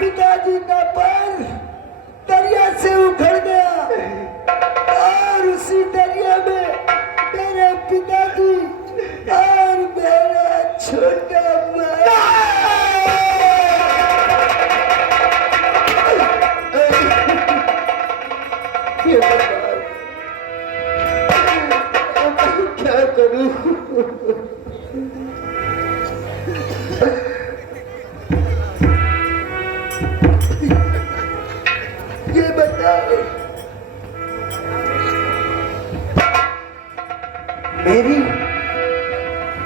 पिताजी का पैर दरिया से उखड़ गया और उसी दरिया में मेरे पिताजी और मेरा छोटा क्या करूं? ये बताओ,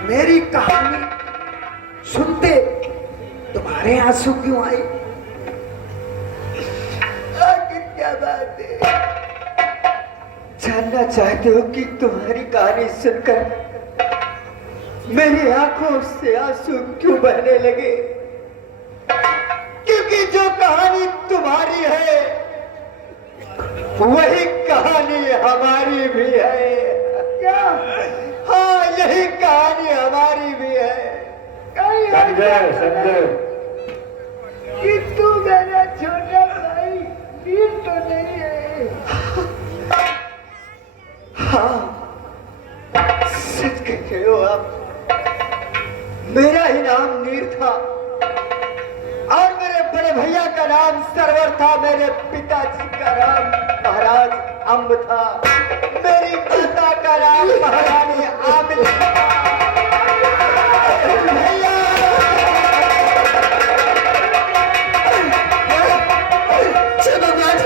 मेरी कहानी सुनते तुम्हारे आंसू क्यों आए? आखिर क्या बात है? जानना चाहते हो कि तुम्हारी कहानी सुनकर मेरी आंखों से आंसू क्यों बहने लगे? क्योंकि जो कहानी तुम्हारी है वही कहानी हमारी भी है। क्या? हाँ, यही कहानी हमारी भी है। संजय संजय कि तू मेरा छोटा भाई वीर तो नहीं है? हाँ, सच कह रहे हो आप। मेरा ही नाम नीर था और मेरे बड़े भैया का नाम सरवर था, मेरे पिताजी का नाम महाराज अम्ब था, मेरी माता का नाम महारानी आमिर था। भैया, चलो बाज,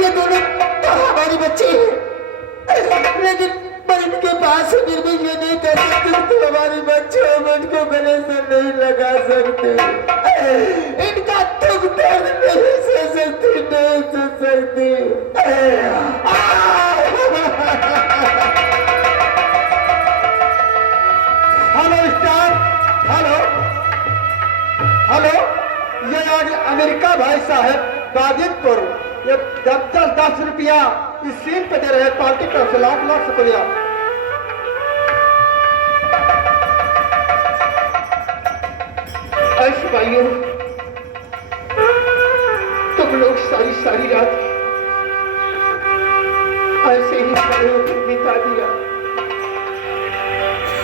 ये दोनों हमारी बच्चे हैं, लेकिन पर इनके पास फिर भी ये नहीं कर सकते तो हमारी बच्चों में इनको गले से नहीं लगा सकते, इनका दुख दर्द नहीं सह सकती, नहीं सह सकती। हेलो स्टार, हेलो हेलो, ये आज अमेरिका भाई साहब गाजीपुर, ये 10 रुपया इस सीन पे दे रहे हैं, पार्टी तरफ से लाख लाख शुक्रिया। ऐसे भाइयों, तुम लोग सारी सारी रात ऐसे ही खड़े होकर बिता दिया।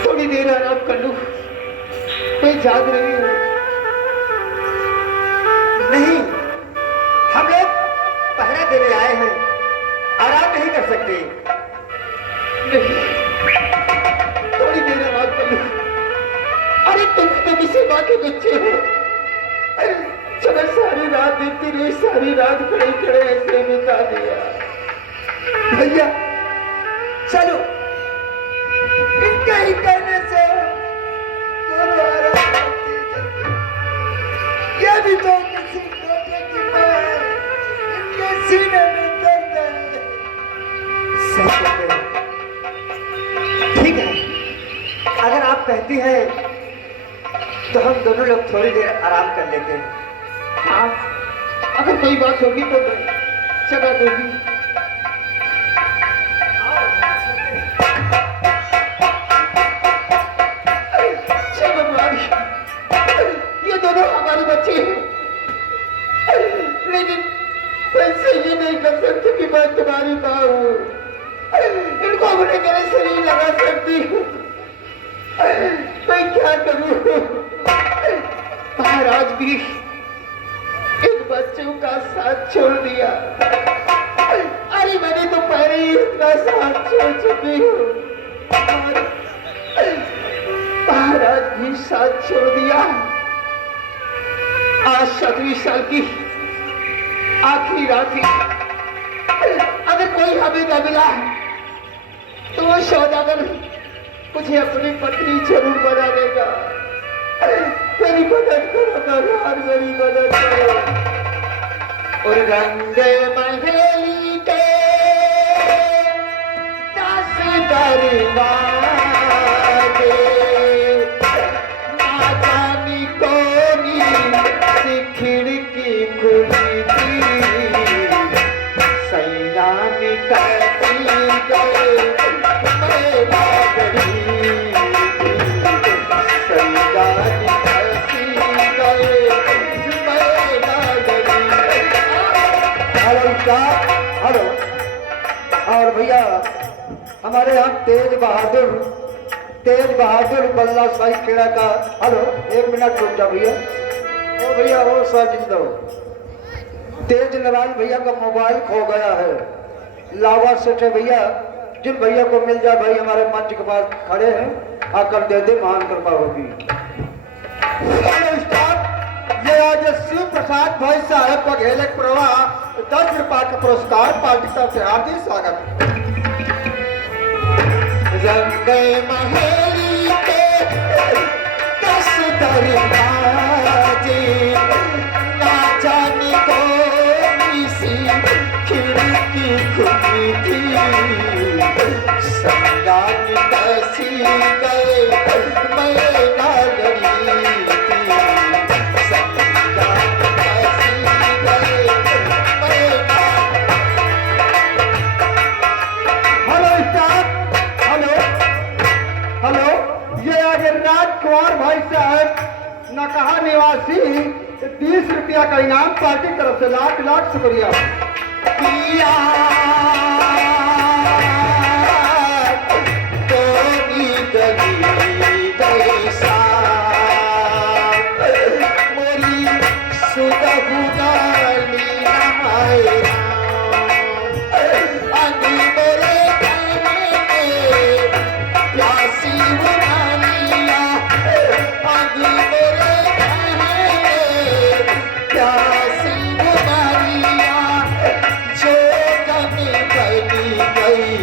थोड़ी देर आराम कर लूं, मैं जाग रही हूँ, कौन सी माँ के बच्चे हो? चलो सारी रात देखती रही, सारी रात खड़े खड़े ऐसे बिता दिया। भैया चलो, इनके ही कहने से दोनों आराम करते हैं। ये भी तो किसी बेटे की माँ है, इनके सीने में दर्द है। सही कहते हैं। ठीक है, अगर आप कहती हैं तो हम दोनों लोग थोड़ी देर आराम कर लेते हैं। आप अगर कोई बात होगी तो चला दोगी। ये दोनों हमारे बच्चे हैं, लेकिन वैसे ये नहीं कर सकते कि मैं तुम्हारी माँ हूँ। इनको अपने गले से नहीं लगा सकती हूँ। मैं क्या करूँ? महाराज भी इन बच्चों का साथ छोड़ दिया। अरे मैंने तो पहले ही इतना साथ छोड़ चुकी हूँ। महाराज भी साथ छोड़ दिया। आज 7वीं साल की आखिरी रात थी। अगर कोई हमें न मिला तो वो सौदागर मुझे अपनी पत्नी जरूर बना देगा। मेरी मदद करो भगवान, मेरी मदद करो। और रंगे महेली के 10 दरवाजे, ना जानी कोनी सी खिड़की खुली थी। सैया निकलती गए मैं बागड़ी, सैया निकलती गए मैं बागड़ी। Hello staff, hello. और भैया हमारे यहाँ तेज बहादुर बल्ला साई खेड़ा का, हेलो 1 मिनट रुक जाओ भैया। ओ भैया वो सर जिंदा हो। तेज नारायण भैया का मोबाइल खो गया है। लावा सेठ है भैया, जिन भैया को मिल जाए भाई हमारे मंच के पास खड़े हैं, आकर दे दे, महान कृपा होगी। हेलो स्टाफ, ये आज शिव प्रसाद भाई साहब को घेलक प्रवाह 10 रुपए का पुरस्कार पार्टी तरफ से हार्दिक स्वागत। रंगे महेली के 10 दरवाजे, ना जाने कौन सी खिड़की खुली थी। सैया निकसी गए मैं नागरी थी। सैया निकसी गए मैं हेलो स्टाफ, हेलो हेलो। ये आगे राजकुमार भाई साहब नकहा निवासी 30 रुपया का इनाम पार्टी की तरफ से, लाख लाख शुक्रिया। पिया कोनी गली कैसा मोरी सुदहु गाली नमायरा। अनी मेरे कहने में प्यासी बना लिया। अनी मेरे कहने में प्यासी बना लिया। जो गमी बनी गई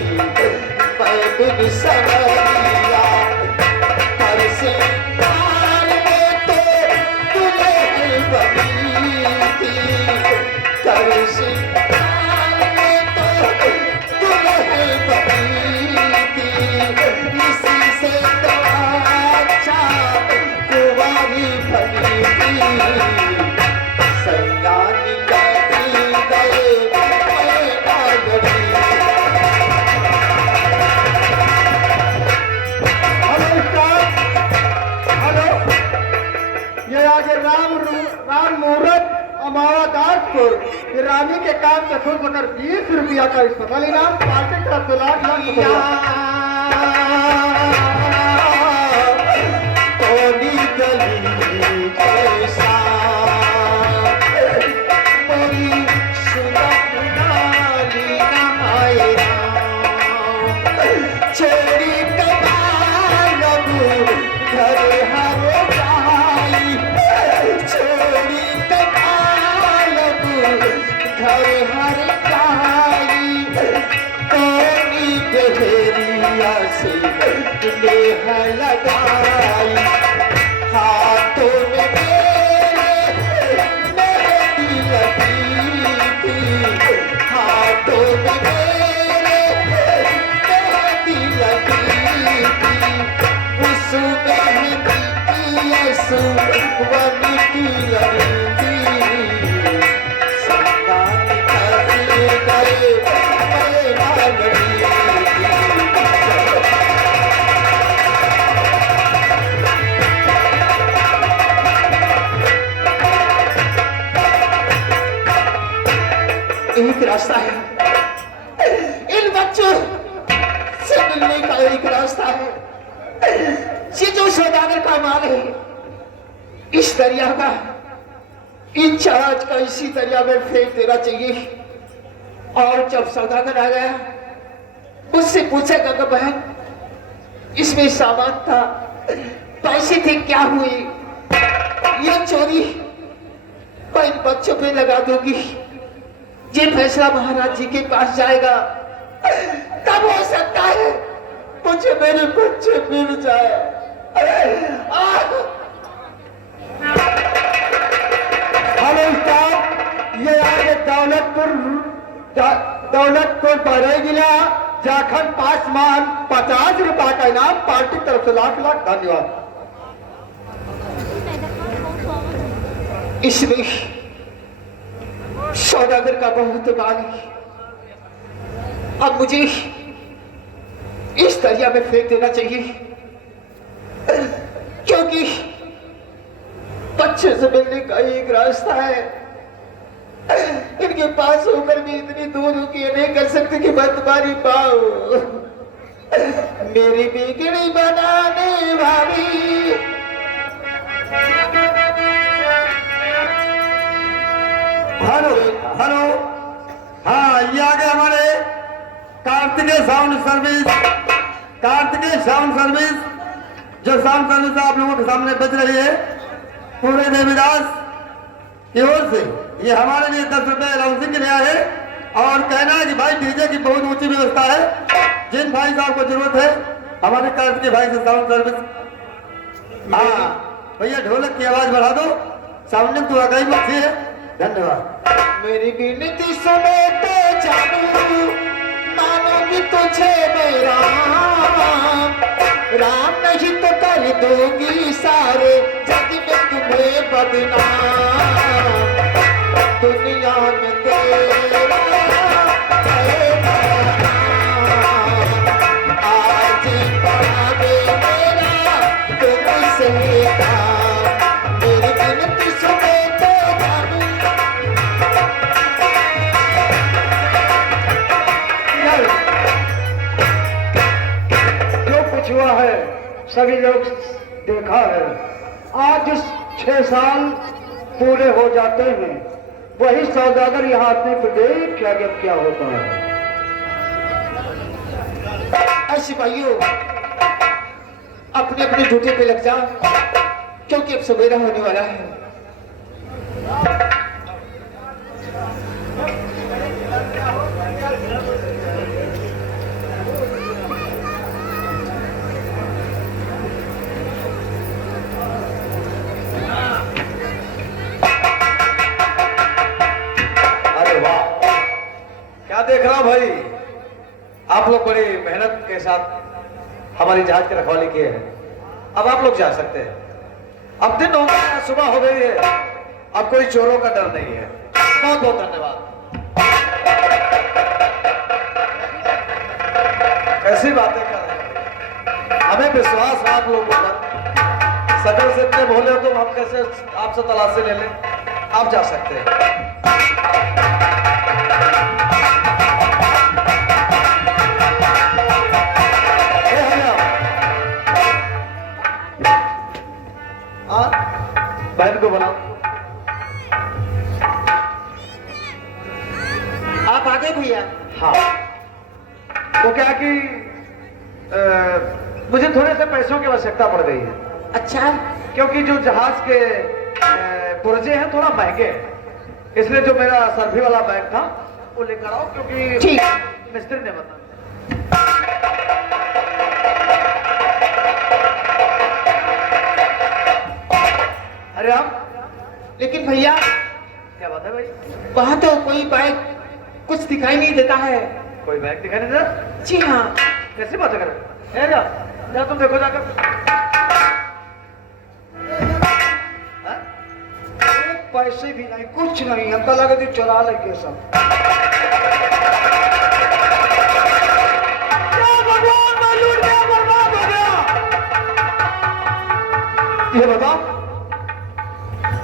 पैदल सवरिया। हर सिंगार में तो दुल्हन बनी थी। कर सिंगार में तो दुल्हन बनी थी। इसी से तो अच्छा कुंवारी बनी थी। सैया निकलती गए मैं नागरी। Hello staff, hello. ये आगे राम मुहूर्त अमावा दासपुर, ये रानी के काम से खुश होकर 20 रुपया का स्पेशल इनाम पार्टी की तरफ से, लाख लाख शुक्रिया। कोनी गली कैसा मोरी सुदहु गाली नमायरा। छोड़ी कबालब घर हर से नेह लगाई, हाथों में मेरे मेहंदी लगी थी, हाथों में मेरे मेहंदी लगी थी, उस मेहंदी की असुवन की लगी थी, संतान कैसे गए मेरा लगी। एक रास्ता है, इन बच्चों से मिलने का एक रास्ता है। ये जो सौदागर का माल है, इस दरिया का, इन जहाज का इसी दरिया में फेंक देना चाहिए। और जब सौदागर आ गया, उससे पूछेगा कि बहन इसमें सामान था, पैसे थे, क्या हुए? ये चोरी मैं इन बच्चों पे लगा दूंगी, ये फैसला महाराज जी के पास जाएगा, तब हो सकता है मुझे मेरे बच्चे मिल जाए। हेलो स्टाफ, ये आगे दौलतपुर बड़े जिला जाखन पासमान 50 रुपए का इनाम पार्टी तरफ से लाख लाख धन्यवाद। इसमें सौदागर का बहुत माल है, अब मुझे इस दरिया में फेंक देना चाहिए, क्योंकि बच्चे से मिलने का एक रास्ता है। इनके पास होकर भी इतनी दूर हो के नहीं कर सकते कि मैं तुम्हारी पाऊं, मेरी बिगड़ी बनाने वाली। हेलो हेलो, हाँ ये आ गए हमारे Kartikeya sound service, Kartikeya sound service, जो साउंड सर्विस आप लोगों के सामने बज रही है पूरे देवीदास की ओर से। ये हमारे लिए 10 रुपए अलाउंसिंग के लिए है, और कहना है कि भाई डीजे की बहुत ऊंची व्यवस्था है, जिन भाई साहब को जरूरत है हमारे कार्तिकेय भाई से साउंड सर्विस। हाँ भैया ढोलक की आवाज बढ़ा दो, साउंडिंग तो आ गई अच्छी है, धन्यवाद। मेरी विनती सुने तो जानू, मानूंगी तुझे मेरा राम, नहीं तो कर दूंगी सारे जग में तुम्हें बदनाम, दुनिया में तेरा है नाम, आज बढ़ा दे मेरा तुमसे काम, मेरी विनती सुने तो जानू। जो कुछ हुआ है सभी लोग देखा है। आज 6 साल पूरे हो जाते हैं, वही सौदागर यहाँ आते पे देख क्या जब क्या होता है। ऐसे भाइयों अपने अपने ड्यूटी पे लग जाओ, क्योंकि अब सवेरा होने वाला है। अरे वाह, क्या देख रहा हूं भाई, आप लोग बड़ी मेहनत के साथ हमारी जहाज की रखवाली किए हैं। अब आप लोग जा सकते हैं, अब दिन हो गया, सुबह हो गई है, अब कोई चोरों का डर नहीं है। बहुत बहुत धन्यवाद। ऐसी बातें कर रहे हैं, हमें विश्वास है आप लोगों पर, सकल से इतने भोले हो तो हम कैसे आपसे तलाशी ले लें। आप जा सकते हैं। बहन को बनाओ। आप आ गए भैया? हाँ, तो क्या कि मुझे थोड़े से पैसों की आवश्यकता पड़ गई है। अच्छा, क्योंकि जो जहाज के पुर्जे हैं थोड़ा महंगे हैं, इसलिए जो मेरा सर्फी वाला बैग था वो लेकर आओ, क्योंकि ठीक। मिस्त्री ने बताया। अरे हम लेकिन भैया क्या बात है भाई? वहां तो कोई बाइक कुछ दिखाई नहीं देता है। कोई बैग दिखाई नहीं दे? जी हाँ। कैसी बात कर? जा जा तुम देखो जाकर। हाँ? एक पैसे भी नहीं, कुछ नहीं, हमको लगे थे चुरा लेंगे सब। क्या भगवान मैं लूट गया, बर्बाद हो गया। ये बताओ,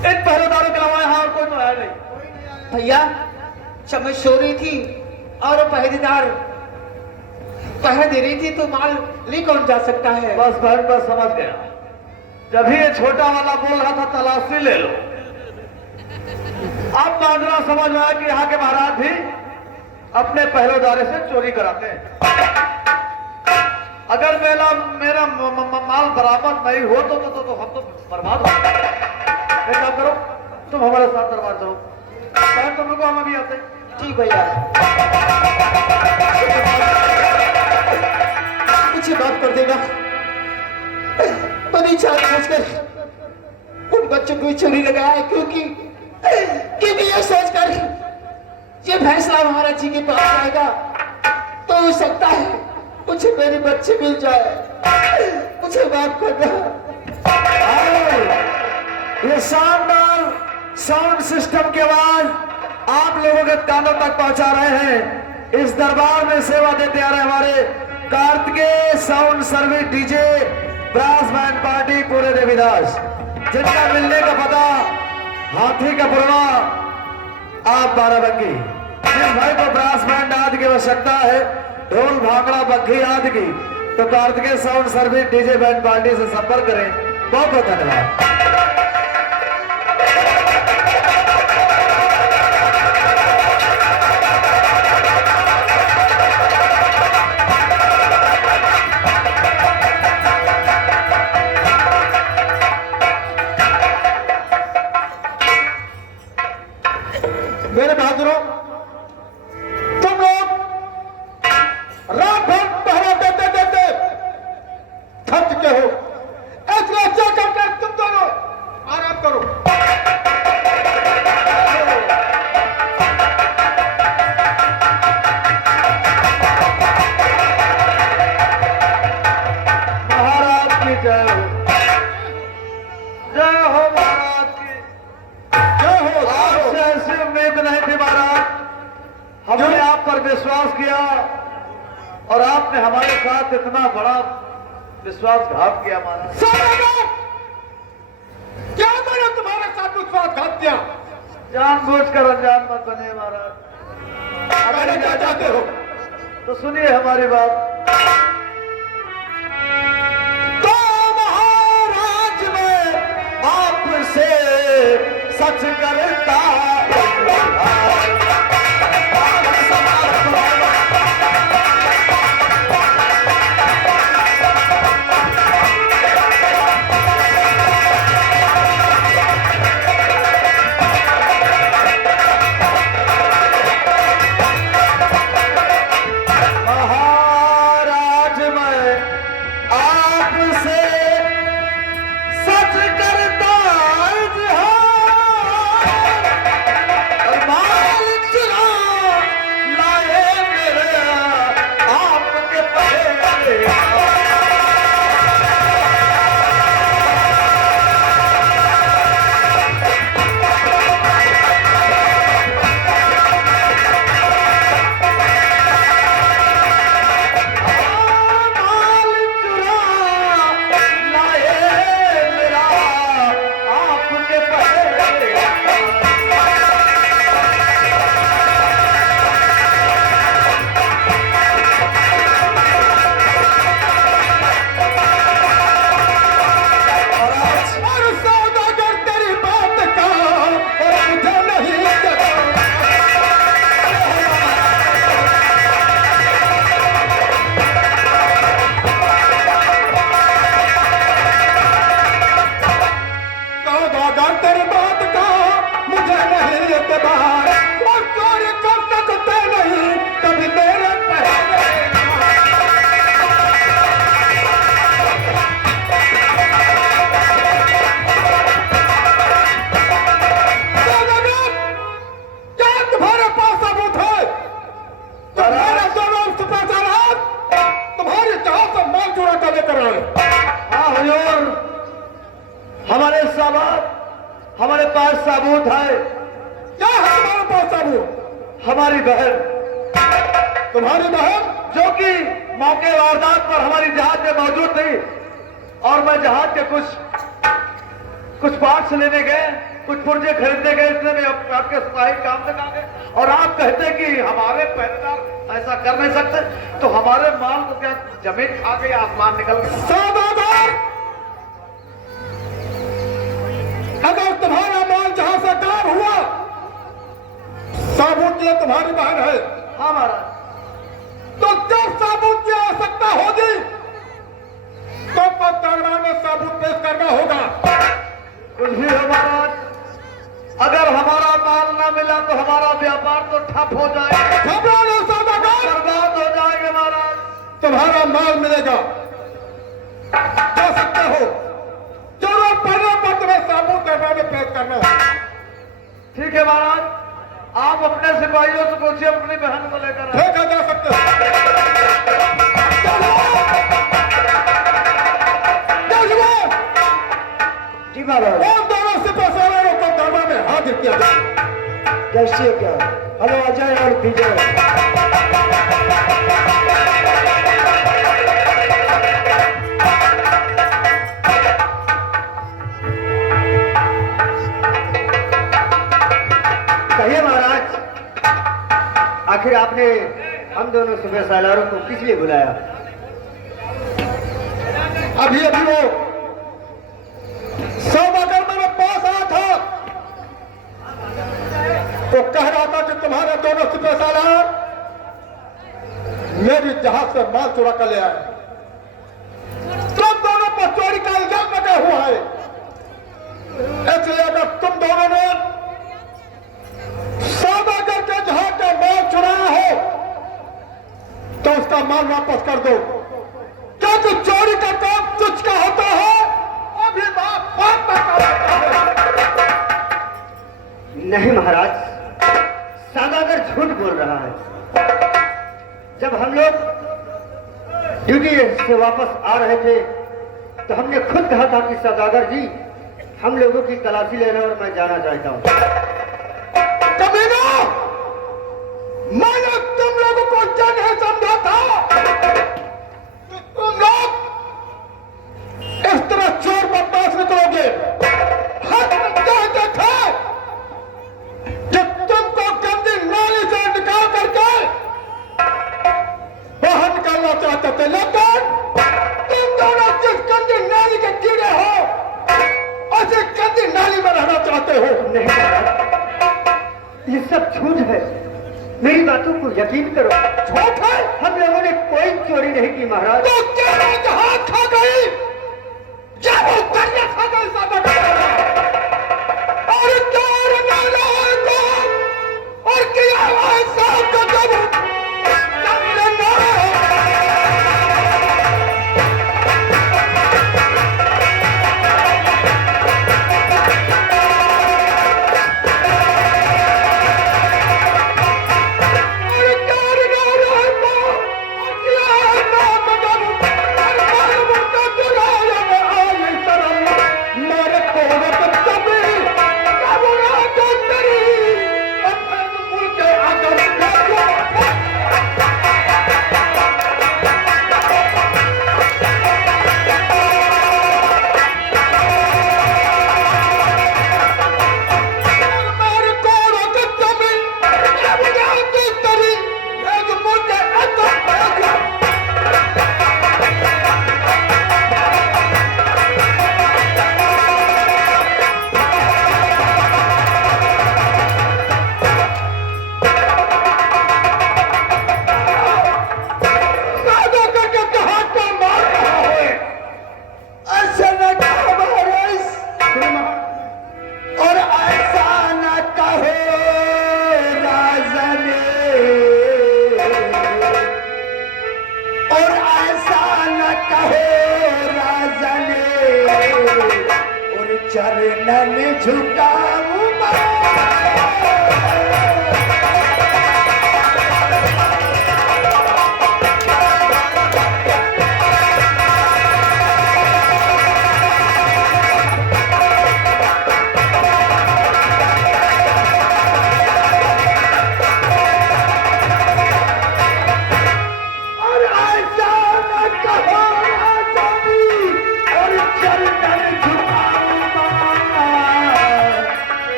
इन पहरेदारों के अलावा यहाँ और कोई तो है नहीं। भैया समय सो रही थी और पहरेदार पहरा दे रही थी, तो माल ले कौन जा सकता है? बस बहन बस समझ गया। जब ही ये छोटा वाला बोल रहा था तलाशी ले लो, अब माजरा समझ में आया कि यहाँ के महाराज भी अपने पहरेदारे से चोरी कराते हैं। अगर मेरा माल बरामद नहीं हो तो हम तो बर्बाद हो। एक काम करो, तुम हमारे साथ दरबार चलो, बहन तुम लोग हम अभी आते हैं। ठीक भैया। मुझे माफ कर देगा, मैंने जानबूझकर उन बच्चों को चोरी लगाया है, क्योंकि ये सोचकर ये फैसला महाराज जी के पास आएगा तो हो सकता है मुझे मेरे बच्चे मिल जाए। मुझे माफ करना। ये शानदार साउंड सिस्टम के आवाज आप लोगों के कानों तक पहुंचा रहे हैं। इस दरबार में सेवा देते आ रहे हमारे Kartikeya sound service DJ brass band party पूरे देवीदास, जिनका मिलने का पता हाथी का पुरवा आप बाराबंकी। जिस भाई को ब्रास बैंड आदि की आवश्यकता है, ढोल भांगड़ा बग्घी आदि की, तो Kartikeya sound service DJ band party से संपर्क करें। बहुत बहुत धन्यवाद। मेरे बहादुरों, तुम लोग रात भर पहरा देते देते थक चुके हो, इसलिए जाकर के तुम दोनों आराम करो। महाराज की जय हो, जय हो महाराज की जय हो। आपसे ऐसी उम्मीद नहीं थी महाराज। हमने आप पर विश्वास किया और आपने हमारे साथ इतना बड़ा विश्वासघात किया महाराज। सामने क्या मैंने तुम्हारे साथ विश्वासघात किया? जानबूझकर अनजान मत बने महाराज। कहना क्या चाहते हो? तो सुनिए हमारी बात। तो महाराज में आपसे सच करता महाराज में आपसे सच करता और माल चुरा लाए मेरे आपके पहले। और सौदागर तेरी बात का और मुझे नहीं पता। सौदागर तेरी बात का मुझे नहीं एतबार, और चोरी कर सकते नहीं कभी मेरे पहले। जनाबाद हमारे पास सबूत है। क्या है तुम्हारे पास सबूत? हमारी बहन, तुम्हारी बहन जो कि मौके वारदात पर हमारी जहाज में मौजूद थी, और मैं जहाज के कुछ पार्ट्स लेने गए, कुछ पुर्जे खरीदने गए, इतने में आपके सिपाही काम तक आ गए, और आप कहते कि हमारे पहरेदार ऐसा कर नहीं सकते, तो हमारे माल को क्या जमीन खा गई, आसमान निकल गया? सौदागर, अगर तुम्हारा माल जहां से गायब हुआ, साबुत ये तुम्हारी बहन है, हाँ महाराज। तो जब साबुत की आवश्यकता होगी तो दरबार में साबुत पेश करना होगा। कुछ भी हो महाराज, अगर हमारा माल ना मिला तो हमारा व्यापार तो ठप हो जाएगा, घबराओ नहीं सौदागर, बर्बाद हो जाएंगे महाराज। तुम्हारा माल मिलेगा, जा सकते हो। जरूरत पड़ने पर तुम्हें साबुत दरबार में पेश करना होगा। ठीक है महाराज, आप अपने सिपाहियों से पूछिए, अपनी बहन को लेकर आए। ठीक है, जा सकते हो। जी महाराज। उन दोनों सिपाहियों को दरबार में हाजिर किया जाए। कैसे क्या? हेलो अजय और विजय। कहिए महाराज, आखिर आपने हम दोनों सुबह सालारों को किस लिए बुलाया? अभी अभी वो सौदागर मेरे पास आया था, वो कह रहा था कि तुम्हारे दोनों सिपह सालार मेरी जहाज से माल चुरा कर ले आए। तुम दोनों पर चोरी का इल्जाम लगा हुआ है, इसलिए अगर तुम दोनों ने सौदागर के जहाज का माल चुराया हो तो उसका माल वापस कर दो, क्योंकि चोरी का काम तुझ का होता है, अभी बात नहीं महाराज, सौदागर झूठ बोल रहा है। जब हम लोग ड्यूटी से वापस आ रहे थे तो हमने खुद कहा था कि सौदागर जी, हम लोगों की तलाशी लेना और मैं जाना चाहता हूं। कमीना, मैंने तुम लोगों को क्या नहीं समझा था कि तुम लोग इस तरह चोर बदमाश निकलोगे। हम कहते थे कि तुमको गंदी नाली से निकाल करके बाहर निकालना चाहते थे, लेकिन तुम दोनों जिस गंदी नाली के कीड़े हो उसी गंदी नाली में रहना चाहते हो। नहीं महाराज, ये सब झूठ है, मेरी बातों को यकीन करो। झूठ है? हम लोगों ने कोई चोरी नहीं की महाराज। तो क्या वो जहाज खा गई, क्या वो दरिया खा गई सौदागर? और क्या और किया है साहब का जब चरणन झुकाऊं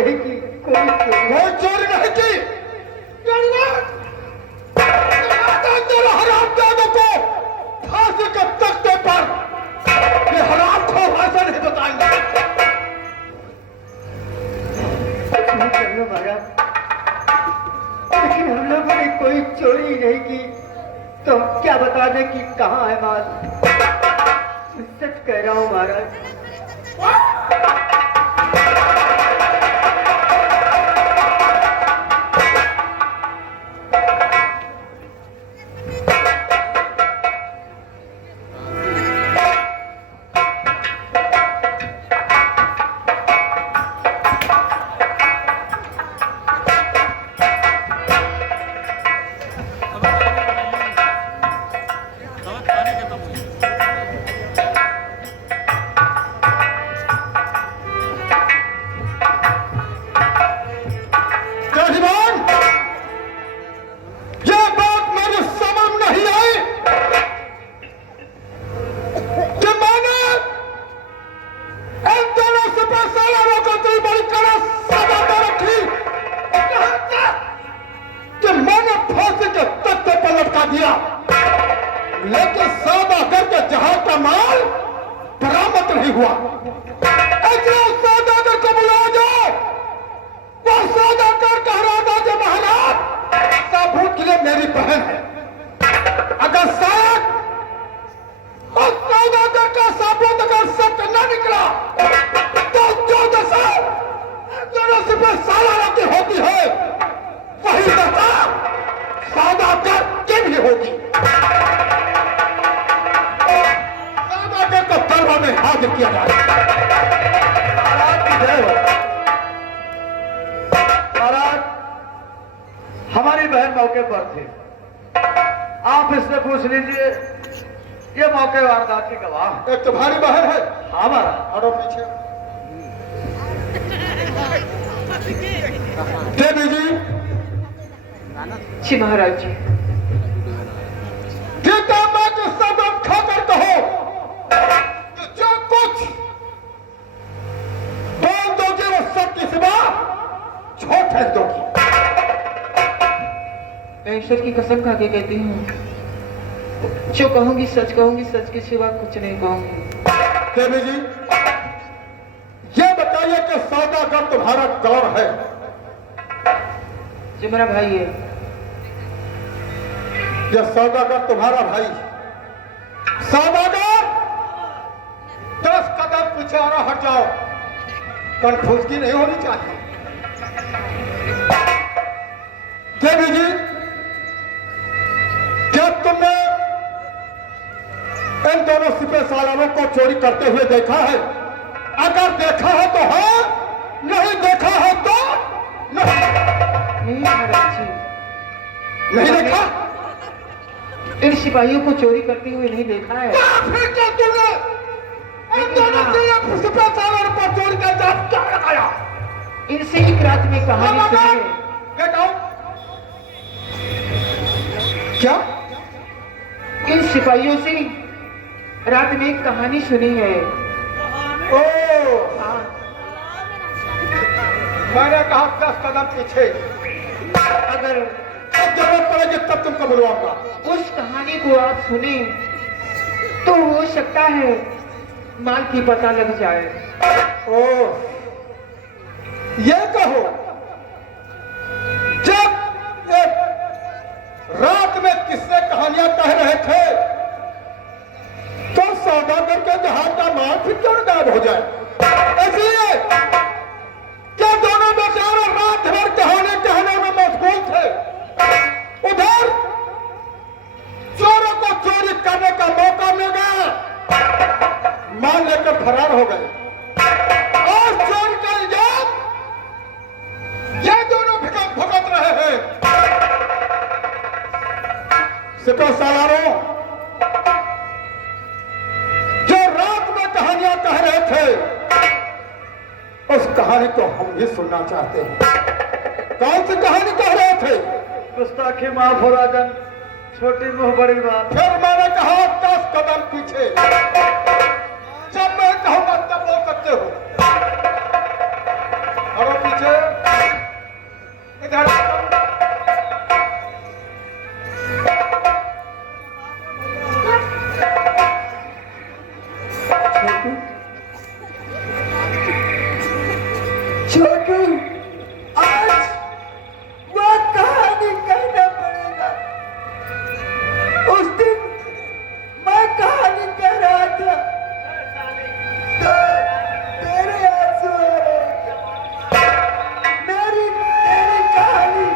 रहेगी, कोई चोरी नहीं की। तेरे हरामजादों को फांसी के तख्ते पर ये हरामखोर ऐसा नहीं बताएंगे। चलो महाराज, लेकिन हम लोगों ने कोई चोरी नहीं की, तो क्या बता दें कि कहाँ है माल? सच कह रहा हूँ महाराज। लेकिन सौदागर के जहाज का माल बरामद नहीं हुआ। ऐसे सौदागर को बुला जाओ। वो सौदागर कह रहा था कि महाराज साबुत के लिए मेरी बहन है। अगर शायद उस सौदागर का साबुत अगर सत्य न निकला तो जो दशा दोनों से सालाना की होती है वही दशा सौदागर की भी होगी। में हाजिर किया जाए। महाराज, हमारी बहन मौके पर थी, आप इससे पूछ लीजिए। ये मौके वारदात की गवाह। एक तुम्हारी बहन है? हाँ महाराज। और पीछे देवी जी। जी महाराज जी। गीता माँ के सबक खाकर कहो जो कुछ बोल दोगे वो सब की सिवा छोड़ फेंक दोगी। मैं ईश्वर की कसम खा के कहती हूँ, जो कहूंगी सच कहूंगी, सच के सिवा कुछ नहीं कहूंगी। देवी जी, ये बताइए कि सौदागर तुम्हारा कौन है? जो मेरा भाई है। ये सौदागर तुम्हारा भाई? सौदागर 10 कदम पीछे आ रहा, हट जाओ। कंफ्यूजगी नहीं होनी चाहिए। देवी जी, क्या तुमने इन दोनों सिपह सालारों को चोरी करते हुए देखा है? अगर देखा है तो हाँ, नहीं देखा है तो नहीं। नहीं महाराज जी, नहीं देखा? इन सिपाहियों को चोरी करते हुए नहीं देखा है। फिर क्या तुमने इन दोनों सिपह सालारों पर चोरी का जाप क्या लगाया? इनसे एक रात में कहानी सुनी है। Get out! क्या? इन सिपाहियों से रात में एक कहानी सुनी है। मैंने कहा 10 कदम पीछे। अगर जब जरूरत पड़ेगी तब तुमको बुलवाऊंगा। उस कहानी को आप सुने तो हो सकता है माल की पता लग जाए। ओह, ये कहो, जब एक रात में किससे कहानियां कह रहे थे तो सौदागर के जहाज का माल फिर क्यों गायब हो जाए? इसलिए क्या दोनों बेचारे रात भर कहानी कहने में मशगूल थे। उधर चोरों को चोरी करने का मौका मिल गया, माल लेकर फरार हो गए और चोर का इल्जाम ये दोनों भुगत रहे हैं। सिपह सालारों, जो रात में कहानियां कह रहे थे उस कहानी को हम भी सुनना चाहते हैं। कौन सी कहानी कह रहे थे? गुस्ताखी माफ हो राजन, छोटी मुंह बड़ी बात। फिर मैंने कहा 10 कदम पीछे। जब मैं कहूंगा तब बोल सकते हो। और पीछे छोटू, आज वह कहानी कहना पड़ेगा। उस दिन मैं कहानी कह रहा था तो तेरे आंसू आ रहे। मेरी तेरी कहानी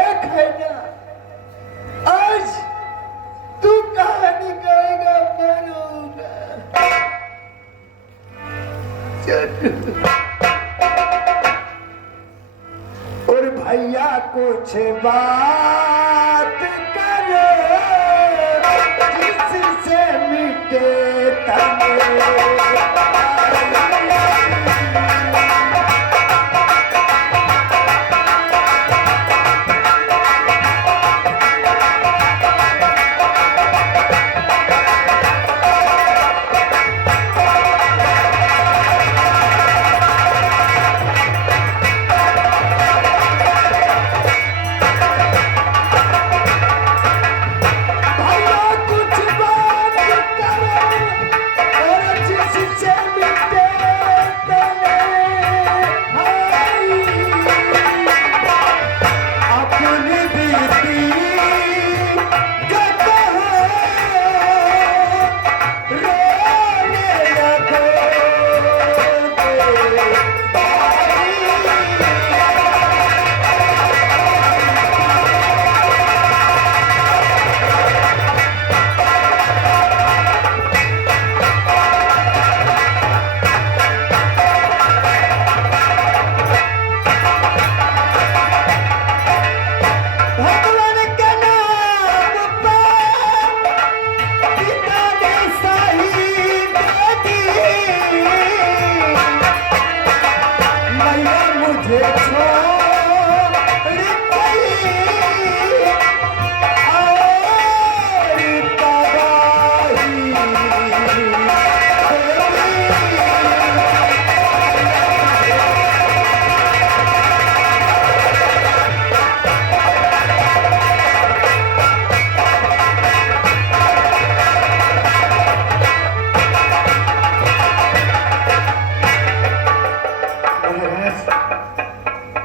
एक है ना। आज तू कहानी कहेगा, मैं रोऊंगा। छोटू और भैया कुछ बात करो जिससे मिटे तने।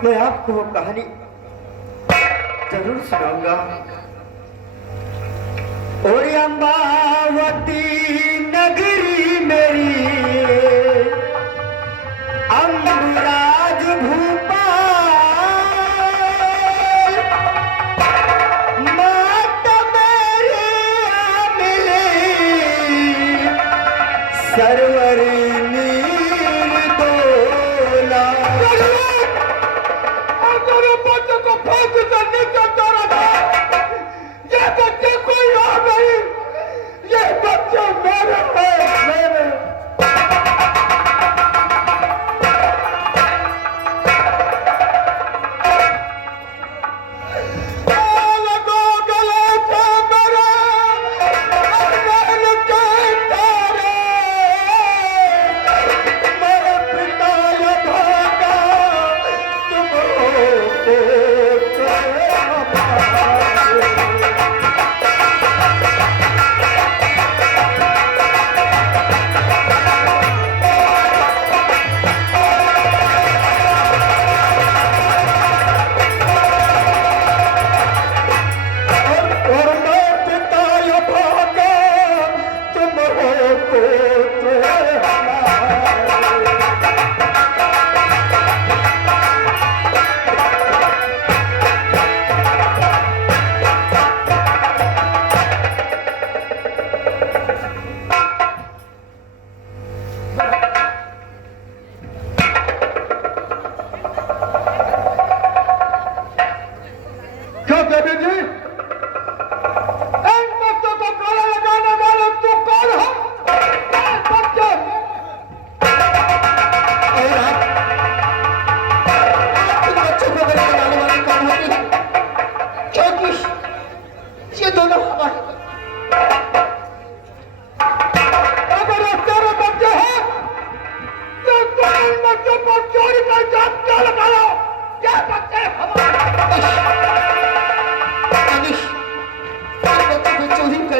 मैं आपको वो कहानी जरूर सुनाऊंगा। और अम्बावती नगरी मेरी अम्बुराज भूपाल, माता मेरे मिली सरवरी ये बच्चे कोई और नहीं, ये बच्चे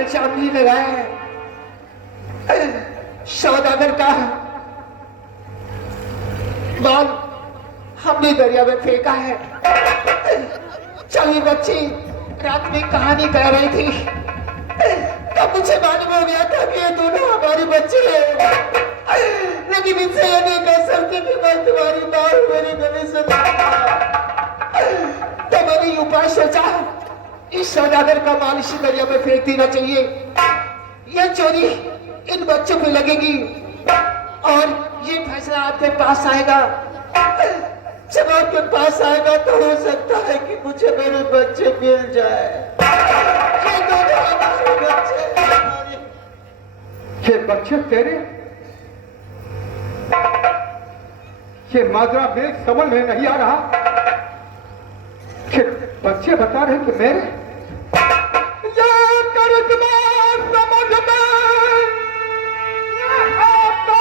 इल्जाम भी लगाया है सौदागर का माल हमने दरिया में फेंका है। चली बच्ची रात में कहानी कह रही थी, तब मुझे मालूम हो गया था कि ये दोनों हमारे बच्चे हैं, लेकिन इनसे ये नहीं कह सकती कि मैं तुम्हारी मां हूं, मेरी गले से। तो मैंने ये उपाय सोचा, इस सौदागर का माल इसी दरिया में फेंक देना चाहिए। यह चोरी इन बच्चों पे लगेगी और ये फैसला आपके पास आएगा। जब आपके पास आएगा तो हो सकता है कि मुझे मेरे बच्चे मिल जाए। ये दोनों हमारे बच्चे हैं। ये बच्चे तेरे? ये माजरा मेरे समझ में नहीं आ रहा। ये बच्चे बता रहे कि मेरे? ये करिश्मा समझ में आता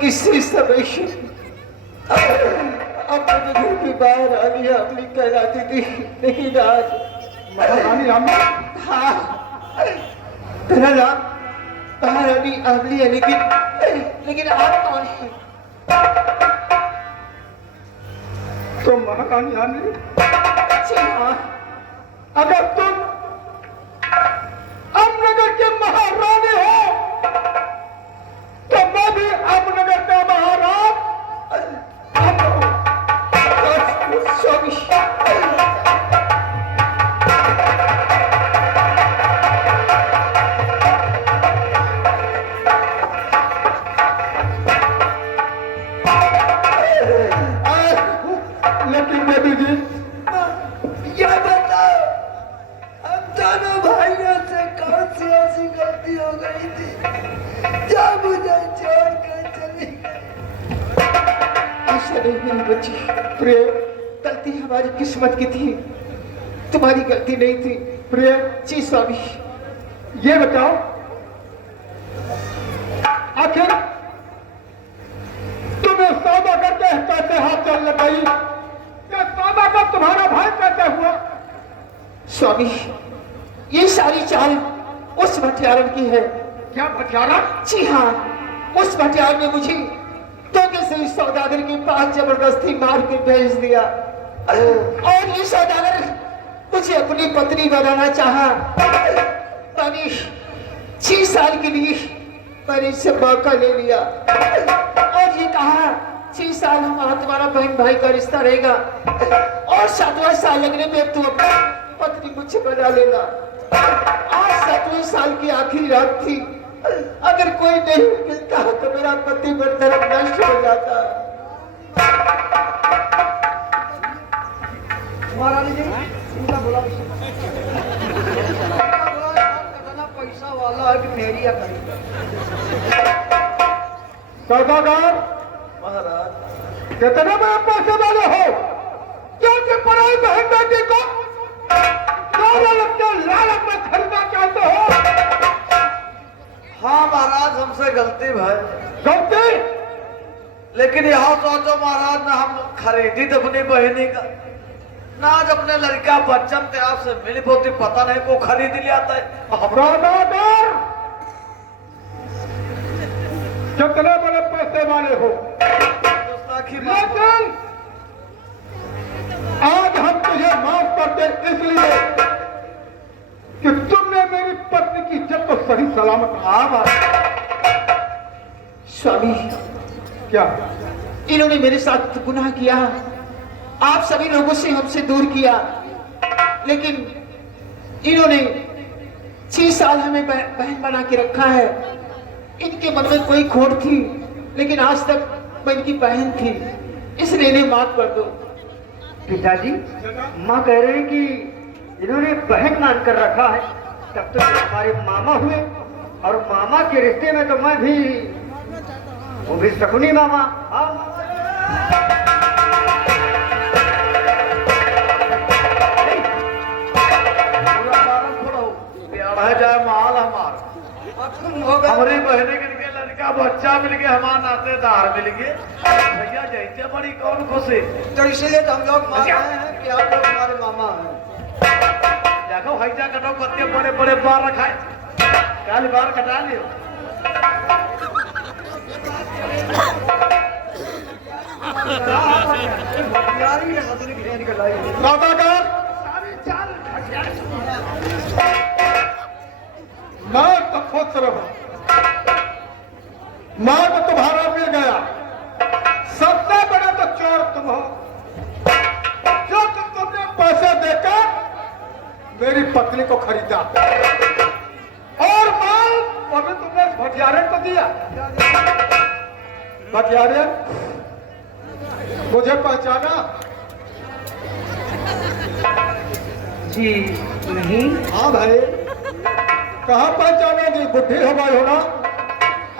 किसी समय अपने घर की महारानी अपनी कहलाती थी, लेकिन आज महारानी रानी? हाँ, तेरा नाम महारानी अमली है, लेकिन आप कौन है? तो महारानी रानी? जी हाँ। अगर तुम अमनगर के महारानी हो तो मैं भी अमनगर का महाराज। लेकिन देवी जी, यह बताओ, हम दोनों भाइयों से कौन सी ऐसी गलती हो गई थी जो मुझे छोड़कर चली गई? ऐसा नहीं मेरी बच्ची, प्रिय, गलती हमारी किस्मत की थी, तुम्हारी गलती नहीं थी। प्रिय जी स्वामी। ये बताओ, आखिर तुम्हें सौदा करके कैसे हाथ चल गई? क्या सौदा कर तुम्हारा भाई कैसे हुआ? स्वामी, ये सारी चाल उस भटियारन की है। क्या भटियारा? जी हाँ, उस भटियार ने मुझे धोखे से इस सौदागर के पास जबरदस्ती मार के भेज दिया और ये सौदागर मुझे अपनी पत्नी बनाना चाहा। मैंने 6 साल के लिए मैंने इससे मौका ले लिया और ये कहा 6 साल हमारा तुम्हारा बहन भाई का रिश्ता रहेगा और 7वां साल लगने में तू अपनी पत्नी मुझे बना लेगा। आज 7वें साल की आखिरी रात थी, अगर कोई नहीं मिलता तो मेरा पति बर्तरफ नष्ट हो जाता। महारानी जी, इनका बोला पैसा वाला है कि मेरी या करेगा? सौदागर महाराज, कितने बड़े पैसे वाले हो क्योंकि पराई बहन बेटी को लालच में खरीदना चाहते हो? हाँ महाराज, हमसे गलती भाई, गलती? लेकिन यहाँ सोचो महाराज, ना हम खरीदी तो अपनी बहनी का, ना आज अपने लड़का बच्चन थे आपसे मिली पोती पता नहीं को खरीद लिया था। सौदागर, कितने बड़े पैसे वाले हो, लेकिन आज हम तुझे माफ करते इसलिए कि तुमने मेरी पत्नी की इज्जत को सही सलामत। हाँ महाराज, स्वामी, क्या? इन्होंने मेरे साथ गुनाह किया, आप सभी लोगों से हमसे दूर किया, लेकिन इन्होंने 6 साल हमें बहन बना के रखा है। इनके मन में कोई खोट थी, लेकिन आज तक मैं इनकी बहन थी, इसलिए इन्हें माफ कर दो। पिताजी, माँ कह रहे हैं कि इन्होंने बहन मान कर रखा है, तब तो हमारे मामा हुए, और मामा के रिश्ते में तो मैं भी, वो भी शकुनी मामा। हाँ है जाए माल हमारी बहने के लड़का बच्चा मिल गया, हमारा नातेदार मिल गए भैया, जैसे बड़ी कौन खुशी। तो इसलिए तो हम लोग मान रहे हैं कि आप लोग हमारे मामा हैं। देखो हैजा कटो कत्ते बड़े बड़े बार रखाए, कल बार कटा लियो। मैं तो खुश रहा, मैं तो तुम्हारा मिल गया, सबसे बड़ा तो चोर तुम हो, जो तुमने पैसे देकर मेरी पत्नी को खरीदा, और माल वो भी तुमने भटियारे को दिया। भटियारे, मुझे पहचाना? जी नहीं। हाँ भाई, कहाँ पहचानोगी? बुढ़ी हो गई हो ना,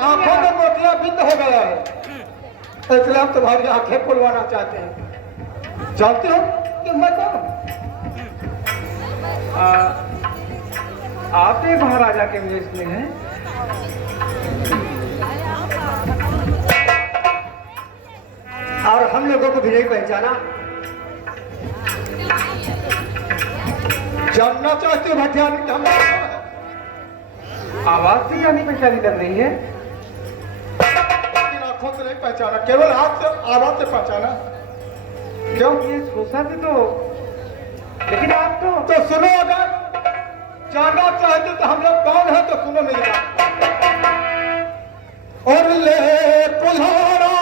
आंखों में मोतिया बिंद हो गया है, इसलिए हम तुम्हारी आंखें खुलवाना चाहते हैं। जानते हो कि मैं कौन हूं? आप ही महाराजा के वेश में हैं? और हम लोगों को भी नहीं पहचाना? जानना चाहते हो भटियारी कि हम कौन हैं? आवाज से जानी पहचानी लग रही है। लेकिन आंखों से नहीं पहचाना, केवल हाथ से, आवाज से पहचाना। क्यों? ये सोचा भी तो, लेकिन आप तो सुनो, अगर जानना चाहते तो हम लोग कौन है तो सुनो मेरी बात। और ले पुल्हारा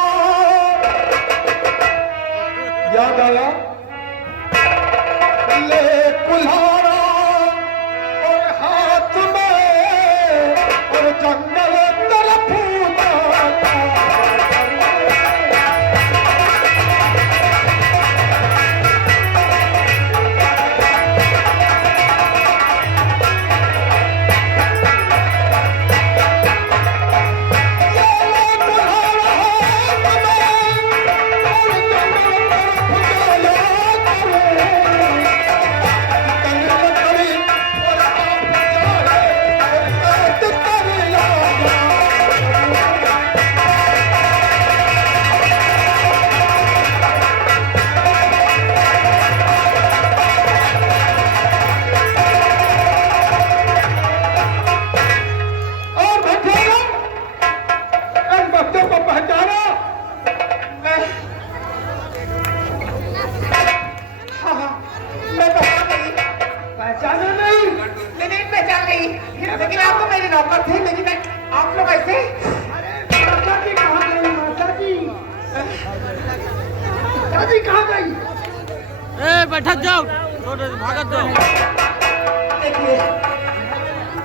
याद आया? ले पुल्हारा और हाथ में, और जंगल तरफ लेकिन आप तो मेरे नौकर थे, लेकिन आप लोग ऐसे। माता जी कहाँ गई? माता जी, माता जी कहाँ गई? बैठक जाओ, भागत जाओ। देखिए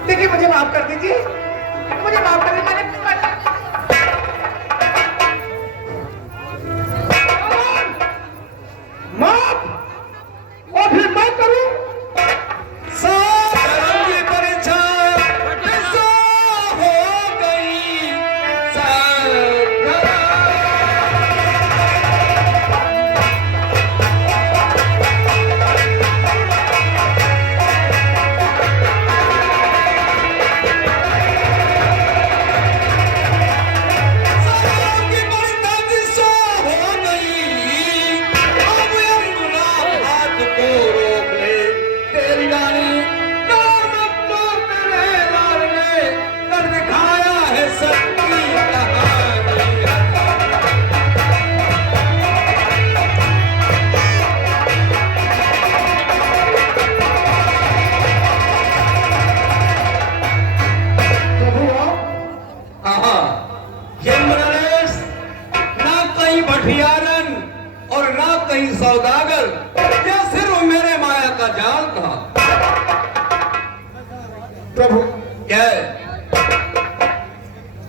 देखिए, मुझे माफ कर दीजिए, मुझे माफ कर दीजिए। मैंने माफ? और फिर मैं करूं? भियारन और ना कहीं सौदागर, क्या सिर्फ मेरे माया का जाल था। प्रभु क्या है?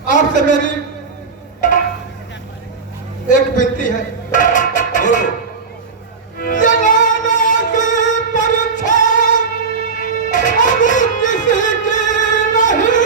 आपसे मेरी एक विनती है। बोलो। जमाना की परीक्षा अभी किसी की नहीं।